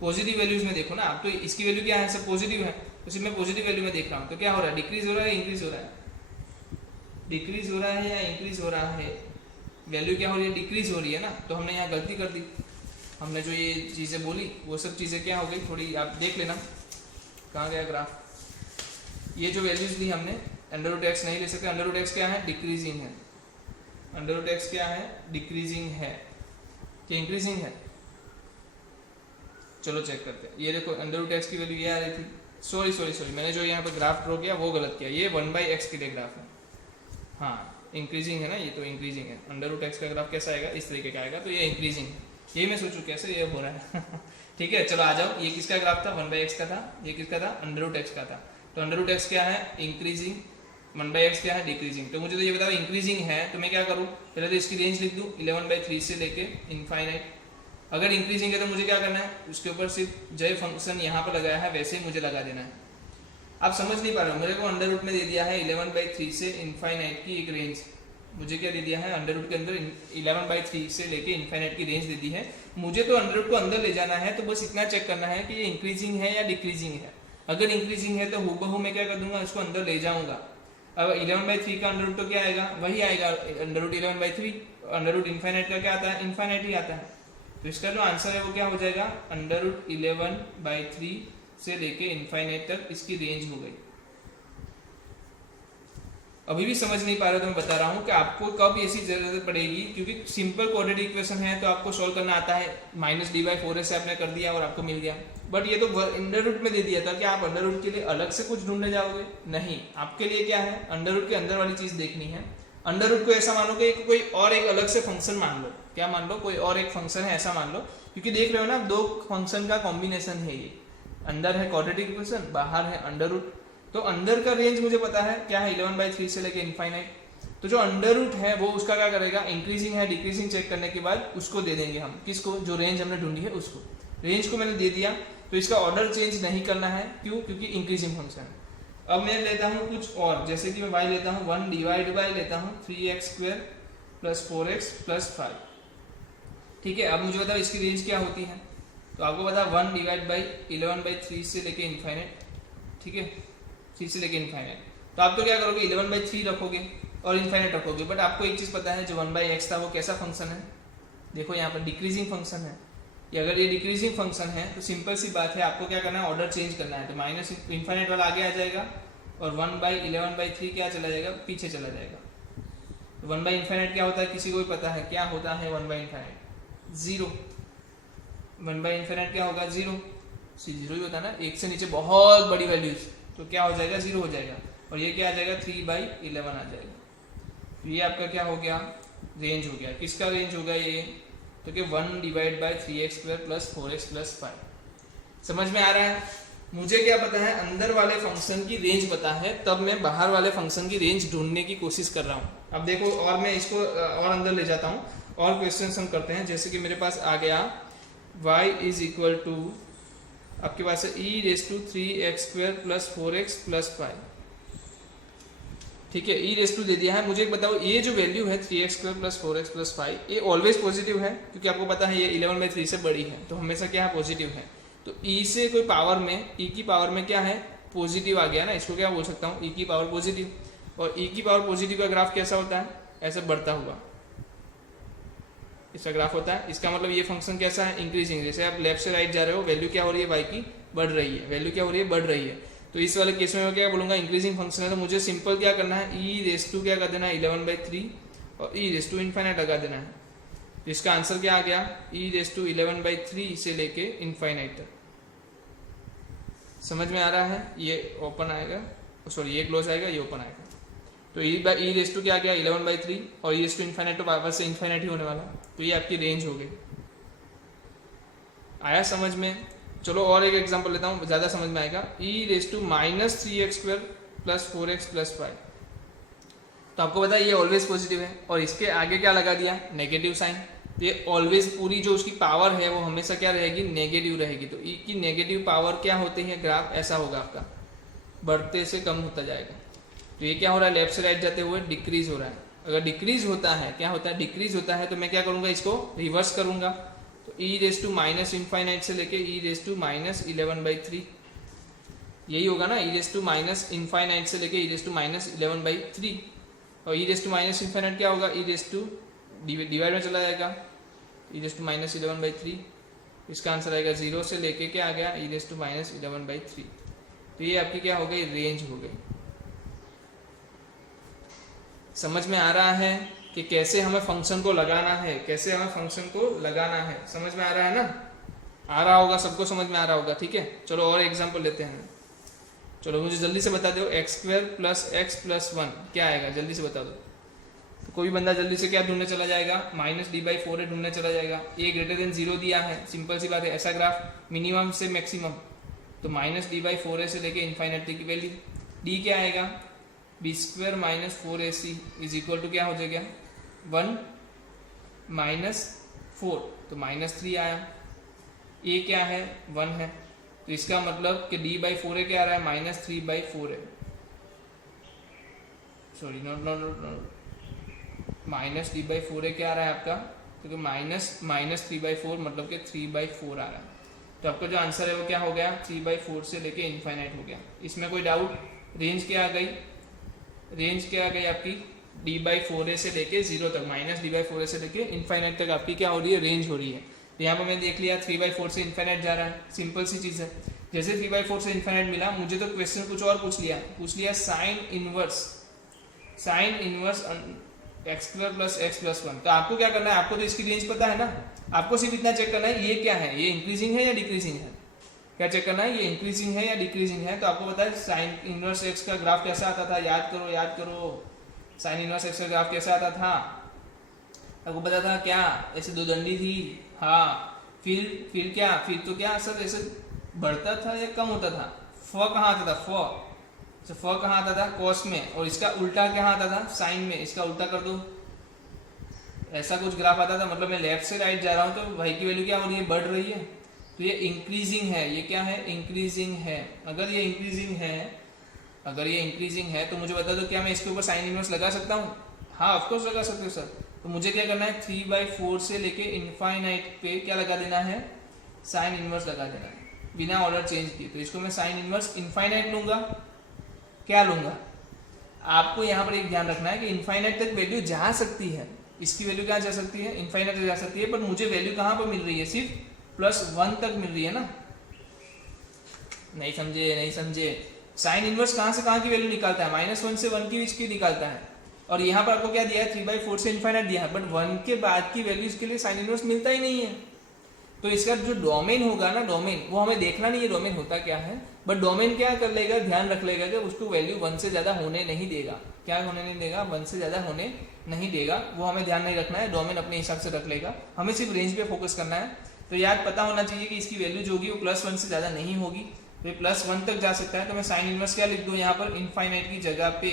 पॉजिटिव वैल्यूज में देखो ना आप, तो इसकी वैल्यू क्या है, सब पॉजिटिव है, तो मैं पॉजिटिव वैल्यू में देख रहा हूँ। तो क्या हो रहा है, डिक्रीज हो रहा है, इंक्रीज हो रहा है, डिक्रीज हो रहा है या इंक्रीज हो रहा है, वैल्यू क्या हो रही है, डिक्रीज हो रही है ना। तो हमने यहाँ गलती कर दी, हमने जो ये चीज़ें बोली वो सब चीज़ें क्या हो गई, थोड़ी आप देख लेना कहाँ गया ग्राफ। ये जो वैल्यूज ली हमने, अंडर रूट एक्स नहीं ले सकते, अंडर रूट एक्स क्या है, डिक्रीजिंग है, अंडर रूट एक्स क्या है, डिक्रीजिंग है कि इंक्रीजिंग है। चलो चेक करते हैं, ये देखो अंडर रूट एक्स की वैल्यू ये आ रही थी, सॉरी मैंने जो यहाँ पर ग्राफ ड्रॉ किया वो गलत किया, ये 1/x के लिए ग्राफ है, हाँ इंक्रीजिंग है ना, ये तो इंक्रीजिंग है। अंडर रूट एक्स का ग्राफ कैसा आएगा, इस तरीके का आएगा, तो ये इंक्रीजिंग है। ये मैं सोचूं कैसे ये हो रहा है ठीक है, चलो आ जाओ। ये किसका ग्राफ था, 1/x का था, ये किसका था, अंडर रूट एक्स का था। तो अंडर रूट एक्स क्या है, इंक्रीजिंग, 1/x क्या है, डिक्रीजिंग। तो मुझे तो ये बताओ इंक्रीजिंग है, तो मैं क्या करूँ, पहले तो इसकी रेंज लिख दूँ 11/3 से लेके इनफाइनाइट। अगर इंक्रीजिंग है तो मुझे क्या करना है, उसके ऊपर सिर्फ जो फंक्शन यहाँ पर लगाया है वैसे ही मुझे लगा देना है। आप समझ नहीं पा रहे हो, मेरे को अंडर रूट में दे दिया है 11/3 से इनफाइनाइट की एक रेंज, मुझे क्या दे दिया है, अंडर रूट के अंदर 11/3 से लेके इनफाइनाइट की रेंज दे दी है। मुझे तो अंडर रूट को अंदर ले जाना है, तो बस इतना चेक करना है कि ये इंक्रीजिंग है या डिक्रीजिंग है। अगर इंक्रीजिंग है तो हूबहू मैं क्या कर दूंगा, इसको अंदर ले जाऊंगा। अब 11/3 का अंडर रूट तो क्या आएगा, वही आएगा under root 11/3। Under root infinite का क्या आता है, इनफाइनाइट ही आता है। तो इसका जो आंसर है वो क्या हो जाएगा, अंडर रूट 11/3 से लेके इनफाइनाइट तक इसकी रेंज हो गई। अभी भी समझ नहीं पा रहे तो मैं बता रहा हूँ कि आपको कब ऐसी जरूरत पड़ेगी, क्योंकि सिंपल क्वाड्रेटिक इक्वेशन है तो आपको सॉल्व करना आता है, -d/4s से आपने कर दिया और आपको मिल गया। बट ये तो अंडर रूट में दे दिया था, कि आप अंडर रूट के लिए अलग से कुछ ढूंढने जाओगे, नहीं, आपके लिए क्या है, अंडर रूट के अंदर वाली चीज देखनी है। अंडर रूट को ऐसा मान लो कि कोई और एक अलग से फंक्शन मान लो, क्या मान लो, कोई और एक फंक्शन है ऐसा मान लो, क्योंकि देख रहे हो ना दो फंक्शन का कॉम्बिनेशन है ये, अंदर है क्वाड्रेटिक इक्वेशन, बाहर है अंडर रूट। तो अंदर का रेंज मुझे पता है क्या है, 11/3 से लेके इनफाइनाइट। तो जो अंडर रूट है वो उसका क्या करेगा, इंक्रीजिंग है डिक्रीजिंग चेक करने के बाद उसको दे देंगे हम, किसको, जो रेंज हमने ढूंढी है उसको। रेंज को मैंने दे दिया, तो इसका ऑर्डर चेंज नहीं करना है, क्यों, क्योंकि इंक्रीजिंग फंक्शन है। अब मैं लेता हूँ कुछ और, जैसे कि मैं y लेता हूँ 1 डिवाइड बाई लेता हूँ 3x² + 4x + 5। ठीक है, अब मुझे बताओ इसकी रेंज क्या होती है। तो आपको पता 1 डिवाइड बाई 11/3 से लेके इनफाइनाइट। ठीक है, 3 से लेके इनफाइनाइट। तो आप तो क्या करोगे, 11/3 रखोगे और इनफाइनाइट रखोगे। बट आपको एक चीज़ पता है, जो 1/x था वो कैसा फंक्शन है, देखो यहाँ पर डिक्रीजिंग फंक्शन है। कि अगर ये डिक्रीजिंग फंक्शन है तो सिंपल सी बात है, आपको क्या करना है, ऑर्डर चेंज करना है। तो माइनस इनफाइनाइट वाला आगे आ जाएगा और 1/11/3 क्या चला जाएगा, पीछे चला जाएगा। तो 1/इनफाइनाइट क्या होता है, किसी को भी पता है क्या होता है 1/इनफाइनाइट, 0। 1/इनफाइनाइट क्या होगा, 0। जीरो ही होता है ना, एक से नीचे बहुत बड़ी वैल्यूज, तो क्या हो जाएगा, 0 हो जाएगा। और ये क्या आ जाएगा, 3/11 आ जाएगा। तो ये आपका क्या हो गया, रेंज हो गया। किसका रेंज होगा ये, तो कि 1 डिवाइड बाई 3x² + 4x + 5। समझ में आ रहा है। मुझे क्या पता है, अंदर वाले फंक्शन की रेंज पता है, तब मैं बाहर वाले फंक्शन की रेंज ढूंढने की कोशिश कर रहा हूँ। अब देखो, और मैं इसको और अंदर ले जाता हूँ, और क्वेश्चन हम करते हैं। जैसे कि मेरे पास आ गया y = आपके पास है e⁻³ + 4x + 5। ठीक है, e⁻² दे दिया है। मुझे एक बताओ, ये जो वैल्यू है 3x² + 4x + 5, ये ऑलवेज पॉजिटिव है, क्योंकि आपको पता है ये 11/3 से बड़ी है, तो हमेशा क्या है, पॉजिटिव है। तो e से कोई पावर में, e की पावर में क्या है, पॉजिटिव आ गया ना, इसको क्या बोल सकता हूँ, e की पावर पॉजिटिव। और e की पावर पॉजिटिव का ग्राफ कैसा होता है, ऐसे बढ़ता हुआ इसका ग्राफ होता है। इसका मतलब ये फंक्शन कैसा है, इंक्रीजिंग। जैसे आप लेफ्ट से राइट जा रहे हो, वैल्यू क्या हो रही है, y की बढ़ रही है, वैल्यू क्या हो रही है, बढ़ रही है। तो इस वाले केस में मैं क्या बोलूंगा, इंक्रीजिंग फंक्शन है। तो मुझे सिंपल क्या करना है, e⁻² क्या कर देना है, 11/3 और e⁻∞ लगा देना है। तो इसका आंसर क्या आ गया, e⁻11/3 से लेके इनफाइनाइट तक। समझ में आ रहा है। ये ओपन आएगा, सॉरी ये क्लोज आएगा, ये ओपन आएगा। तो e⁻² क्या गया, 11/3 और e⁻∞ तो वापस से इनफाइनाइट ही होने वाला। तो ये आपकी रेंज हो गई। आया समझ में। चलो और एक एग्जांपल लेता हूँ, ज़्यादा समझ में आएगा। e⁻³ + 4x + 5। तो आपको पता है ये ऑलवेज पॉजिटिव है, और इसके आगे क्या लगा दिया, नेगेटिव साइन। तो ये ऑलवेज पूरी जो उसकी पावर है वो हमेशा क्या रहेगी, नेगेटिव रहेगी। तो e की नेगेटिव पावर क्या होती है, ग्राफ ऐसा होगा आपका, बढ़ते से कम होता जाएगा। तो ये क्या हो रहा है, लेफ्ट से राइट जाते हुए डिक्रीज हो रहा है। अगर डिक्रीज होता है, क्या होता है, डिक्रीज होता है, तो मैं क्या करूँगा, इसको रिवर्स करूँगा। तो e⁻∞ से लेके e⁻11/3 यही होगा ना, e⁻∞ से लेके e⁻11/3। और e⁻∞ क्या होगा, डिवाइड में चला जाएगा, e⁻11/3। इसका आंसर आएगा 0 से लेके क्या आ गया, e⁻11/3। तो ये आपकी क्या हो गई, रेंज हो गई। समझ में आ रहा है कि कैसे हमें फंक्शन को लगाना है, कैसे हमें फंक्शन को लगाना है। समझ में आ रहा है ना, आ रहा होगा, सबको समझ में आ रहा होगा। ठीक है, चलो और एग्जांपल लेते हैं। चलो मुझे जल्दी से बता दो, x² + x + 1 क्या आएगा, जल्दी से बता दो। तो कोई बंदा जल्दी से क्या ढूंढने चला जाएगा, -d/4 ढूंढने चला जाएगा। a > 0 दिया है, सिंपल सी बात है। ऐसा ग्राफ मिनिमम से मैक्सिमम, तो -d/4 से लेके इनफाइनाइट की वैल्यू। d क्या आएगा, b² - 4ac = क्या हो जाएगा, 1 - 4, तो -3 आया। a क्या है, 1 है, तो इसका मतलब कि d/4 क्या आ रहा है, -3/4 है। सॉरी नॉट -d/4 क्या आ रहा है आपका, क्योंकि -3/4 मतलब कि 3/4 आ रहा है। तो आपका जो आंसर है वो क्या हो गया, 3/4 से लेके इनफाइनाइट हो गया। इसमें कोई डाउट। रेंज क्या आ गई, रेंज क्या आ गई आपकी, d/4 से लेके 0 तक, -d/4 से लेके इनफाइनाइट तक आपकी क्या हो रही है, रेंज हो रही है। तो यहाँ पर मैंने देख लिया 3/4 से इनफाइनाइट जा रहा है, सिंपल सी चीज़ है। जैसे 3/4 से इनफाइनाइट मिला, मुझे तो क्वेश्चन कुछ और पूछ लिया साइन इनवर्स x² + x + 1। तो आपको क्या करना है, आपको तो इसकी रेंज पता है ना, आपको सिर्फ इतना चेक करना है ये क्या है, ये इंक्रीजिंग है या डिक्रीजिंग है। क्या चेक करना है, ये इंक्रीजिंग है या डिक्रीजिंग है। तो आपको पता है साइन इनवर्स x का ग्राफ कैसा आता था, याद करो साइन इनवर्स x का ग्राफ कैसा आता था, आपको पता था क्या, ऐसे दो दंडी थी। हाँ, फिर क्या, फिर तो क्या सर ऐसे बढ़ता था या कम होता था? फ कहाँ आता था? फ कहाँ आता था? कॉस में। और इसका उल्टा क्या आता था? साइन में। इसका उल्टा कर दो, ऐसा कुछ ग्राफ आता था। मतलब मैं लेफ्ट से राइट जा रहा हूँ तो वाई की वैल्यू क्या हो रही है? बढ़ रही है। तो ये इंक्रीजिंग है। ये क्या है? इंक्रीजिंग है। अगर ये इंक्रीजिंग है तो मुझे बता दो क्या मैं इसके ऊपर साइन इनवर्स लगा सकता हूँ? हाँ ऑफकोर्स लगा सकते हो सर। तो मुझे क्या करना है? 3/4 से लेके इनफाइनाइट पे क्या लगा देना है? साइन इनवर्स लगा देना है, बिना ऑर्डर चेंज किए। तो इसको मैं साइन इनवर्स इनफाइनाइट लूंगा। क्या लूंगा? आपको यहाँ पर एक ध्यान रखना है कि इनफाइनाइट तक वैल्यू जा सकती है। इसकी वैल्यू क्या जा सकती है? इनफाइनाइट तक जा सकती है। पर मुझे वैल्यू कहाँ पर मिल रही है? सिर्फ +1 तक मिल रही है ना। नहीं समझे। साइन इनवर्स कहाँ से कहाँ की वैल्यू निकालता है? -1 से 1 के बीच की निकालता है। और यहाँ पर आपको क्या दिया है? 3/4 से इनफाइनाइट दिया है। बट 1 के बाद की वैल्यू इसके लिए साइन इनवर्स मिलता ही नहीं है। तो इसका जो डोमेन होगा ना, डोमेन वो हमें देखना नहीं है डोमेन होता क्या है। बट डोमेन क्या कर लेगा? ध्यान रख लेगा कि उसको वैल्यू 1 से ज्यादा होने नहीं देगा। क्या होने नहीं देगा? 1 से ज्यादा होने नहीं देगा। वो हमें ध्यान नहीं रखना है, डोमेन अपने हिसाब से रख लेगा। हमें सिर्फ रेंज पे फोकस करना है। तो याद पता होना चाहिए कि इसकी वैल्यू जो होगी वो +1 से ज्यादा नहीं होगी। तो ये +1 तक जा सकता है। तो मैं साइन इनवर्स क्या लिख दूं यहाँ पर? इनफाइनाइट की जगह पे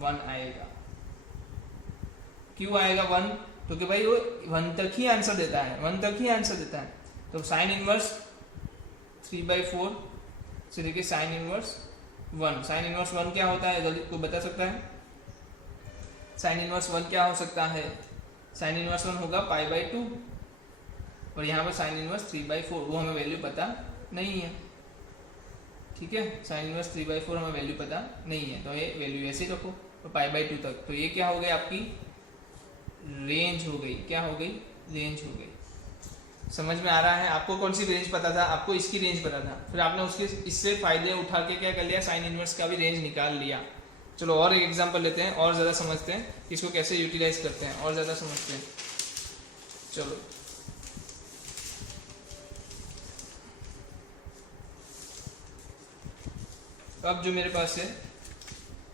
1 आएगा। क्यों आएगा 1? क्योंकि भाई वो 1 तक ही आंसर देता है। तो साइन इनवर्स 3/4 से लेके साइन इनवर्स 1। साइन इनवर्स 1 क्या होता है? जल्दी कोई बता सकता है? साइन इनवर्स 1 क्या हो सकता है? साइन इनवर्स 1 होगा π/2। और यहाँ पर साइन इनवर्स 3/4, वो हमें वैल्यू पता नहीं है। ठीक है, साइन इनवर्स 3/4 हमें वैल्यू पता नहीं है। तो ये वैल्यू ऐसे ही रखो। तो π/2 तक। तो ये क्या हो गई? आपकी रेंज हो गई। क्या हो गई? रेंज हो गई। समझ में आ रहा है? आपको कौन सी रेंज पता था? आपको इसकी रेंज पता था। फिर आपने उसके इससे फायदे उठा के क्या कर लिया? साइन इनवर्स का भी रेंज निकाल लिया। चलो और एक एग्जांपल लेते हैं और ज़्यादा समझते हैं इसको कैसे यूटिलाइज करते हैं, और ज़्यादा समझते हैं। चलो अब जो मेरे पास है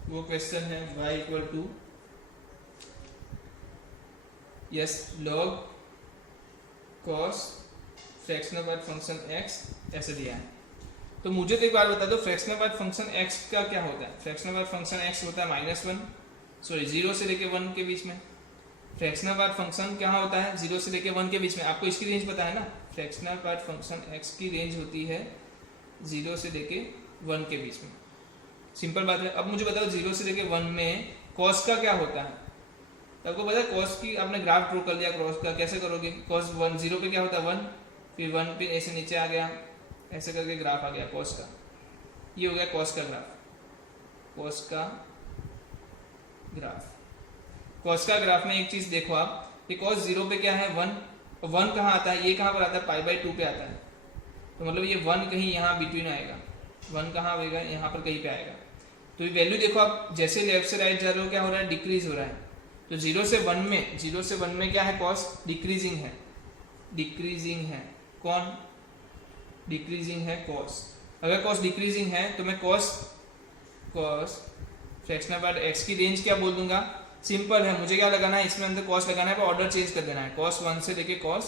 वो क्वेश्चन है y = yes log cos fractional part function x ऐसे दिया है। तो मुझे तो एक बार बता दो फ्रैक्शनल पार्ट फंक्शन x का क्या होता है? फ्रैक्शनल पार्ट फंक्शन x होता है -0 से लेके 1 के बीच में। फ्रैक्शनल पार्ट फंक्शन क्या होता है? 0 से लेके 1 के बीच में। आपको इसकी रेंज पता है ना? फ्रैक्शनल पार्ट फंक्शन x की रेंज होती है 0 से लेके 1 के बीच में। सिंपल बात है। अब मुझे बताओ 0 से लेके 1 में cos का क्या होता है? आपको पता है cos की आपने ग्राफ ड्रॉ कर लिया cos का, कैसे करोगे? cos 1 0 पे क्या होता है? 1, फिर 1 पे ऐसे नीचे आ गया, ऐसे करके ग्राफ आ गया cos का। ये हो गया cos का ग्राफ। cos का ग्राफ में एक चीज देखो आप, ये cos 0 पे क्या है? 1। 1 कहाँ आता है? ये कहाँ पर आता है? π/2 पे आता है। तो मतलब ये 1 कहीं यहाँ बिटवीन आएगा। 1 कहाँ आएगा? यहाँ पर कहीं पे आएगा। तो ये वैल्यू देखो आप, जैसे लेफ्ट से राइट जा रहे हो क्या हो रहा है? डिक्रीज हो रहा है। तो 0 से 1 में क्या है? कॉस डिक्रीजिंग है। कौन डिक्रीजिंग है? कॉस। अगर कॉस डिक्रीजिंग है तो मैं कॉस फ्रैक्शनल पार्ट x की रेंज क्या बोल दूंगा? सिंपल है, मुझे क्या लगाना है? इसमें अंदर कॉस लगाना है, पर ऑर्डर चेंज कर देना है। cos 1 से लेके cos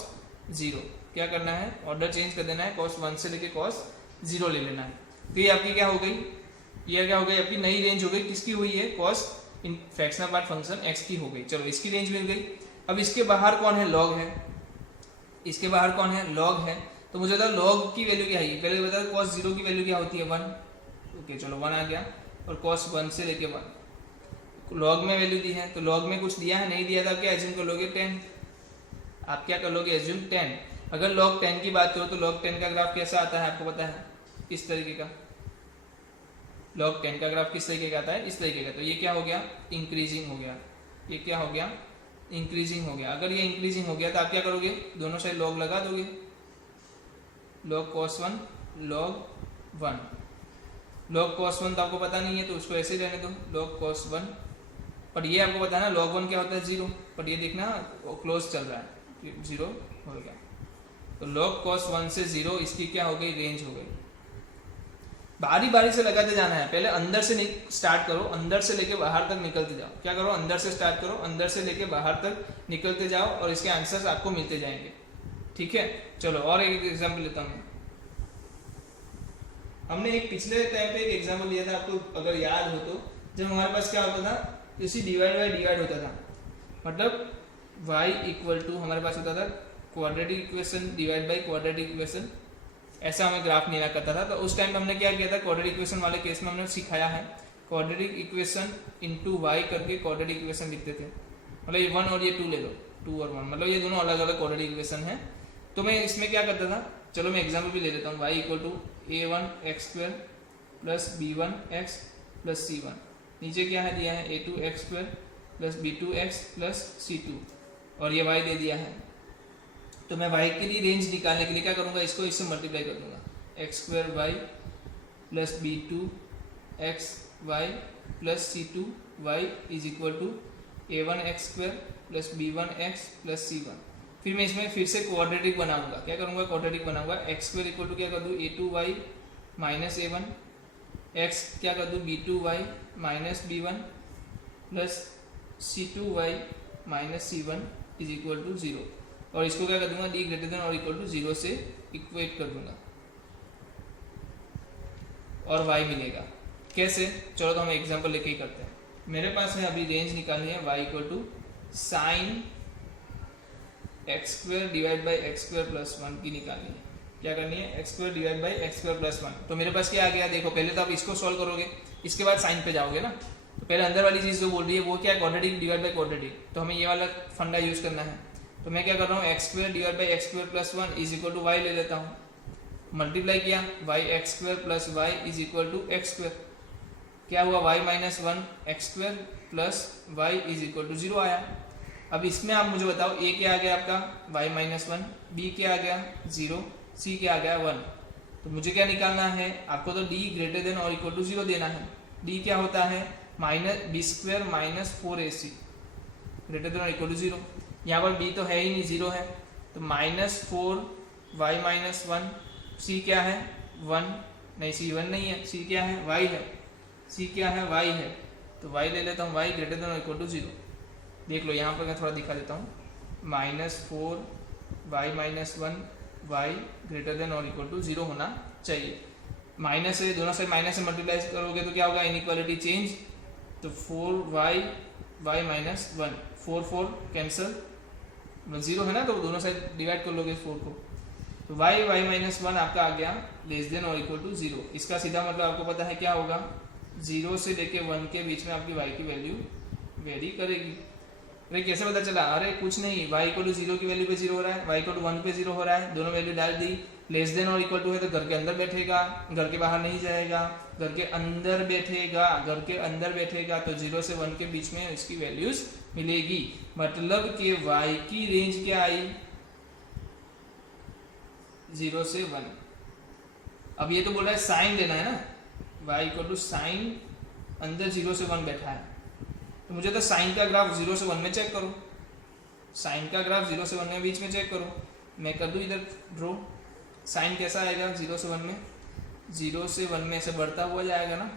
0 क्या करना है? ऑर्डर चेंज कर देना है। cos 1 से लेके cos 0 ले लेना है। तो ये आपकी क्या हो गई? ये क्या हो गई? आपकी नई रेंज हो गई। किसकी हुई है? cos इन फ्रैक्शनल पार्ट फंक्शन x की हो गई। चलो इसकी रेंज मिल गई। अब इसके बाहर कौन है? log है। इसके बाहर कौन है? log है। तो मुझे बताओ log की वैल्यू क्या है? पहले बताओ cos 0 की वैल्यू क्या होती है? 1। ओके चलो 1 आ गया। और cos 1 से लेके 1 log में वैल्यू दी है। तो log में कुछ दिया है? नहीं दिया था। क्या एज्यूम कर लोगे? 10। आप क्या कर लोगे? एज्यूम 10। अगर log 10 की बात करो तो log 10 का ग्राफ कैसा आता है? आपको पता है? इस तरीके का। log 10 का ग्राफ किस तरीके का आता है? इस तरीके का। तो ये क्या हो गया? इंक्रीजिंग हो गया। ये क्या हो गया? इंक्रीजिंग हो गया। अगर ये इंक्रीजिंग हो गया तो आप क्या करोगे? दोनों साइड log लगा दोगे। log cos 1 log 1। log cos 1 तो आपको पता नहीं है तो उसको ऐसे रहने दो, log cos 1। पर ये आपको पता है ना log 1 क्या होता है? 0। पर ये देखना वो क्लोज चल रहा है, 0 हो गया। तो log cos 1 से 0 इसकी क्या हो गई? रेंज हो गई। बारी बारी से लगाते जाना है। पहले अंदर से स्टार्ट करो, अंदर से लेके बाहर तक निकलते जाओ। क्या करो, अंदर से स्टार्ट करो, अंदर से लेके बाहर तक निकलते जाओ और इसके आंसर्स आपको मिलते जाएंगे। ठीक है, चलो और एक एग्जाम्पल लेता हूँ। हमने एक पिछले टाइम पे एक एग्जाम्पल लिया था, आपको अगर याद हो तो, जब हमारे पास क्या होता था, इसी डिवाइड बाई डिवाइड होता था, मतलब y इक्वल टू हमारे पास होता था quadratic equation divide by quadratic equation, ऐसा हमें ग्राफ निकालना करता था। तो उस टाइम पे हमने क्या किया था, क्वाड्रेटिक इक्वेशन वाले केस में हमने सिखाया है क्वाड्रेटिक इक्वेशन इंटू वाई करके क्वाड्रेटिक इक्वेशन लिखते थे। मतलब ये 1 और ये 2 ले लो, 2 और 1, मतलब ये दोनों अलग अलग क्वाड्रेटिक इक्वेशन है। तो मैं इसमें क्या करता था, चलो मैं एग्जाम्पल भी ले लेता हूँ। Y equal to a1x² plus b1x plus c1, नीचे क्या है दिया है a2x² plus b2x plus c2, और ये y दे दिया है। तो मैं y के लिए रेंज निकालने के लिए क्या करूँगा, इसको इससे मल्टीप्लाई कर दूंगा, x² plus b2xy plus c2y is equal to a1x² plus b1x plus c1। फिर मैं इसमें फिर से क्वाड्रेटिक बनाऊंगा। क्या करूँगा, क्वाड्रेटिक बनाऊंगा। x² इक्वल टू क्या कर दूँ, a2y माइनस a1, x क्या कर दूँ b2y minus b1 plus c2y minus c1 is equal to 0, और इसको क्या कर दूंगा, d ग्रेटर देन और इक्वल टू 0 से इक्वेट कर दूंगा और y मिलेगा। कैसे, चलो तो हम एग्जांपल लेके ही करते हैं। मेरे पास है अभी रेंज निकालनी है, y equal to sine x² divide by x² plus 1 की निकालनी है। क्या करनी है, x² divide by x² plus 1। तो मेरे पास क्या आ गया, देखो पहले तो आप इसको सॉल्व करोगे, इसके बाद साइन पे जाओगे ना। तो पहले अंदर वाली चीज़ जो बोल रही है वो क्या है, क्वाड्रेटिक डिवाइड बाई क्वाड्रेटिक, तो हमें ये वाला फंडा यूज करना है। तो मैं क्या कर रहा हूँ, x² divide by x² plus 1 is equal to y ले लेता हूँ, मल्टीप्लाई किया, y x² plus y is equal to x², क्या हुआ y minus 1 x² plus y is equal to 0 आया। अब इसमें आप मुझे बताओ a क्या आ गया आपका y माइनस 1, b क्या आ गया 0, c क्या आ गया 1। तो मुझे क्या निकालना है, आपको तो d ग्रेटर देन और इक्वल टू 0 देना है। d क्या होता है, minus b² minus 4ac greater than और इक्वल टू 0। यहाँ पर b तो है ही नहीं, 0 है, तो माइनस 4 y माइनस 1, c क्या है 1, नहीं c 1 नहीं है, c क्या है y है, c क्या है y है, तो y ले लेता हूँ, y ग्रेटर देन और इक्वल टू 0। देख लो यहाँ पर मैं थोड़ा दिखा देता हूँ, minus 4 y minus 1 y greater than और इक्वल टू 0 होना चाहिए। माइनस से दोनों साइड माइनस से मल्टीप्लाई करोगे तो क्या होगा, इनइक्वालिटी चेंज, तो 4y y माइनस 1, 4 4 कैंसिल, 0 है ना, तो दोनों साइड डिवाइड कर लोगे 4 को, तो y माइनस 1 आपका आ गया लेस देन और इक्वल टू 0। इसका सीधा मतलब आपको पता है क्या होगा, 0 से लेके 1 के बीच में आपकी y की वैल्यू वेरी करेगी। अरे कैसे पता चला, अरे कुछ नहीं, y इक्वल टू 0 की वैल्यू पे 0 हो रहा है, y इक्वल टू 1 पे 0 हो रहा है, दोनों वैल्यू डाल दी, लेस देन और इक्वल टू है तो घर के अंदर बैठेगा, घर के बाहर नहीं जाएगा, घर के अंदर बैठेगा, घर के अंदर बैठेगा, तो 0 से 1 के बीच में इसकी वैल्यूज मिलेगी। मतलब कि y की रेंज क्या आई, 0 से 1। अब ये तो बोल रहा है साइन लेना है ना, y इक्वल टू साइन अंदर 0 से 1 बैठा है, तो मुझे तो साइन का ग्राफ 0 से 1 में चेक करो, साइन का ग्राफ 0 से 1 में बीच में चेक करो। मैं कर दूँ इधर ड्रॉ, साइन कैसा आएगा 0 से 1 में, 0 से 1 में ऐसे बढ़ता हुआ जाएगा ना,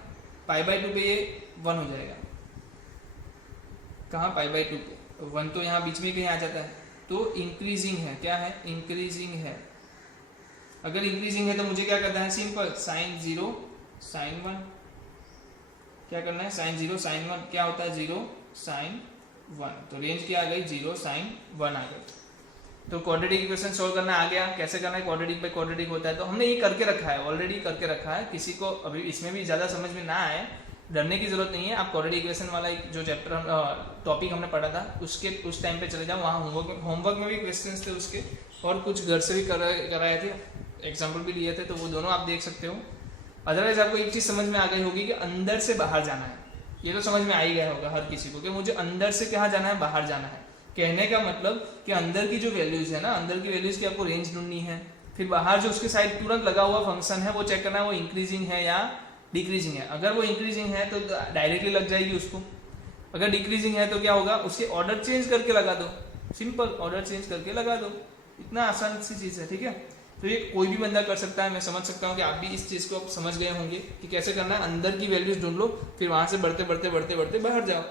π/2 पे ये 1 हो जाएगा, कहाँ π/2 पे, 1 तो यहाँ बीच में कहीं आ जाता है, तो इंक्रीजिंग है, क्या है इंक्रीजिंग है। अगर इंक्रीजिंग है तो मुझे क्या करना है, सिंपल साइन 0 साइन 1, क्या करना है साइन 0 साइन 1, क्या होता है 0 साइन 1, तो रेंज क्या आ गई 0 साइन 1 आ गई। तो क्वाड्रेटिक इक्वेशन सोल्व करना आ गया, कैसे करना है, क्वाड्रेटिक बाय क्वाड्रेटिक होता है, तो हमने ये करके रखा है, ऑलरेडी करके रखा है। किसी को अभी इसमें भी ज़्यादा समझ में ना आए, डरने की जरूरत नहीं है। आप क्वाड्रेटिक इक्वेशन वाला एक जो चैप्टर टॉपिक हमने पढ़ा था उसके उस टाइम पे चले जाओ, वहाँ होमवर्क में भी क्वेश्चंस थे उसके, और कुछ घर से भी कराए थे, एग्जाम्पल भी लिए थे, तो वो दोनों आप देख सकते हो। अदरवाइज आपको एक चीज़ समझ में आ गई होगी कि अंदर से बाहर जाना है, ये तो समझ में आ ही गया होगा हर किसी को कि मुझे अंदर से कहाँ जाना है, बाहर जाना है। कहने का मतलब कि अंदर की जो वैल्यूज है ना, अंदर की वैल्यूज की आपको रेंज ढूंढनी है, फिर बाहर जो उसके साइड तुरंत लगा हुआ फंक्शन है वो चेक करना है वो इंक्रीजिंग है या डिक्रीजिंग है। अगर वो इंक्रीजिंग है तो डायरेक्टली लग जाएगी उसको, अगर डिक्रीजिंग है तो क्या होगा, उसके ऑर्डर चेंज करके लगा दो, सिंपल ऑर्डर चेंज करके लगा दो, इतना आसान सी चीज़ है। ठीक है, तो ये कोई भी बंदा कर सकता है। मैं समझ सकता हूँ कि आप भी इस चीज़ को समझ गए होंगे कि कैसे करना है। अंदर की वैल्यूज ढूंढ लो, फिर वहाँ से बढ़ते बढ़ते बढ़ते बढ़ते बाहर जाओ।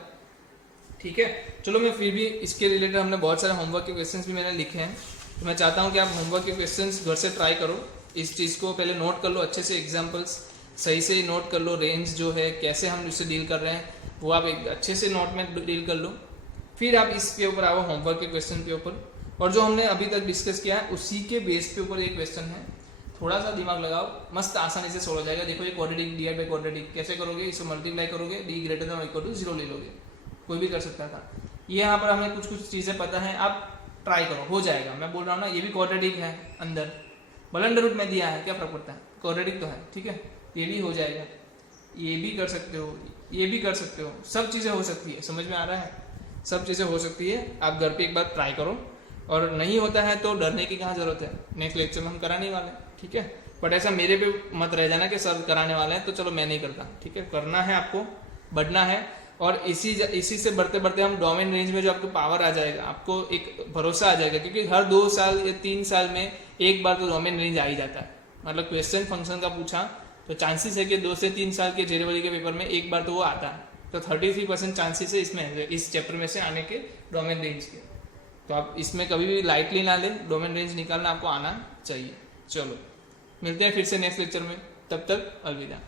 ठीक है, चलो मैं फिर भी इसके रिलेटेड हमने बहुत सारे होमवर्क के क्वेश्चंस भी मैंने लिखे हैं, तो मैं चाहता हूँ कि आप होमवर्क के क्वेश्चंस घर से ट्राई करो। इस चीज़ को पहले नोट कर लो अच्छे से, एग्जाम्पल्स सही से नोट कर लो। रेंज जो है कैसे हम उससे डील कर रहे हैं वो आप एक अच्छे से नोट में डील कर लो। फिर आप इसके ऊपर आओ होमवर्क के क्वेश्चन के ऊपर, और जो हमने अभी तक डिस्कस किया है उसी के बेस पे ऊपर एक क्वेश्चन है, थोड़ा सा दिमाग लगाओ, मस्त आसानी से सोल्व हो जाएगा। देखो ये क्वाड्रेटिक डी बाई क्वाड्रेटिक कैसे करोगे, इसको मल्टीप्लाई करोगे, डी ग्रेटर देन और इक्वल टू 0 ले लोगे, कोई भी कर सकता था। ये यहाँ पर हमें कुछ कुछ चीज़ें पता है, आप ट्राई करो, हो जाएगा। मैं बोल रहा हूँ ना, ये भी क्वाड्रेटिक है, अंदर भले अंडर रूट में दिया है, क्या फर्क पड़ता है, क्वाड्रेटिक तो है। ठीक है, ये भी हो जाएगा, ये भी कर सकते हो, ये भी कर सकते हो, सब चीज़ें हो सकती है। समझ में आ रहा है, सब चीज़ें हो सकती है। आप घर पे एक बार ट्राई करो, और नहीं होता है तो डरने की कहाँ जरूरत है, नेक्स्ट लेक्चर में हम कराने वाले हैं। ठीक है, बट ऐसा मेरे पे मत रह जाना कि सर कराने वाले हैं तो चलो मैं नहीं करता। ठीक है, करना है आपको, बढ़ना है, और इसी से बढ़ते बढ़ते हम डोमेन रेंज में जो आपको पावर आ जाएगा, आपको एक भरोसा आ जाएगा, क्योंकि हर 2 साल या 3 साल में एक बार तो डोमेन रेंज आ ही जाता है। मतलब क्वेश्चन फंक्शन का पूछा तो चांसेस है कि 2 से 3 साल के जेरेबली के पेपर में एक बार तो वो आता है। तो 33% चांसेस है इसमें, इस चैप्टर में से आने के डोमेन रेंज के। तो आप इसमें कभी भी लाइटली ना लें, डोमेन रेंज निकालना आपको आना चाहिए। चलो मिलते हैं फिर से नेक्स्ट लेक्चर में, तब तक अलविदा।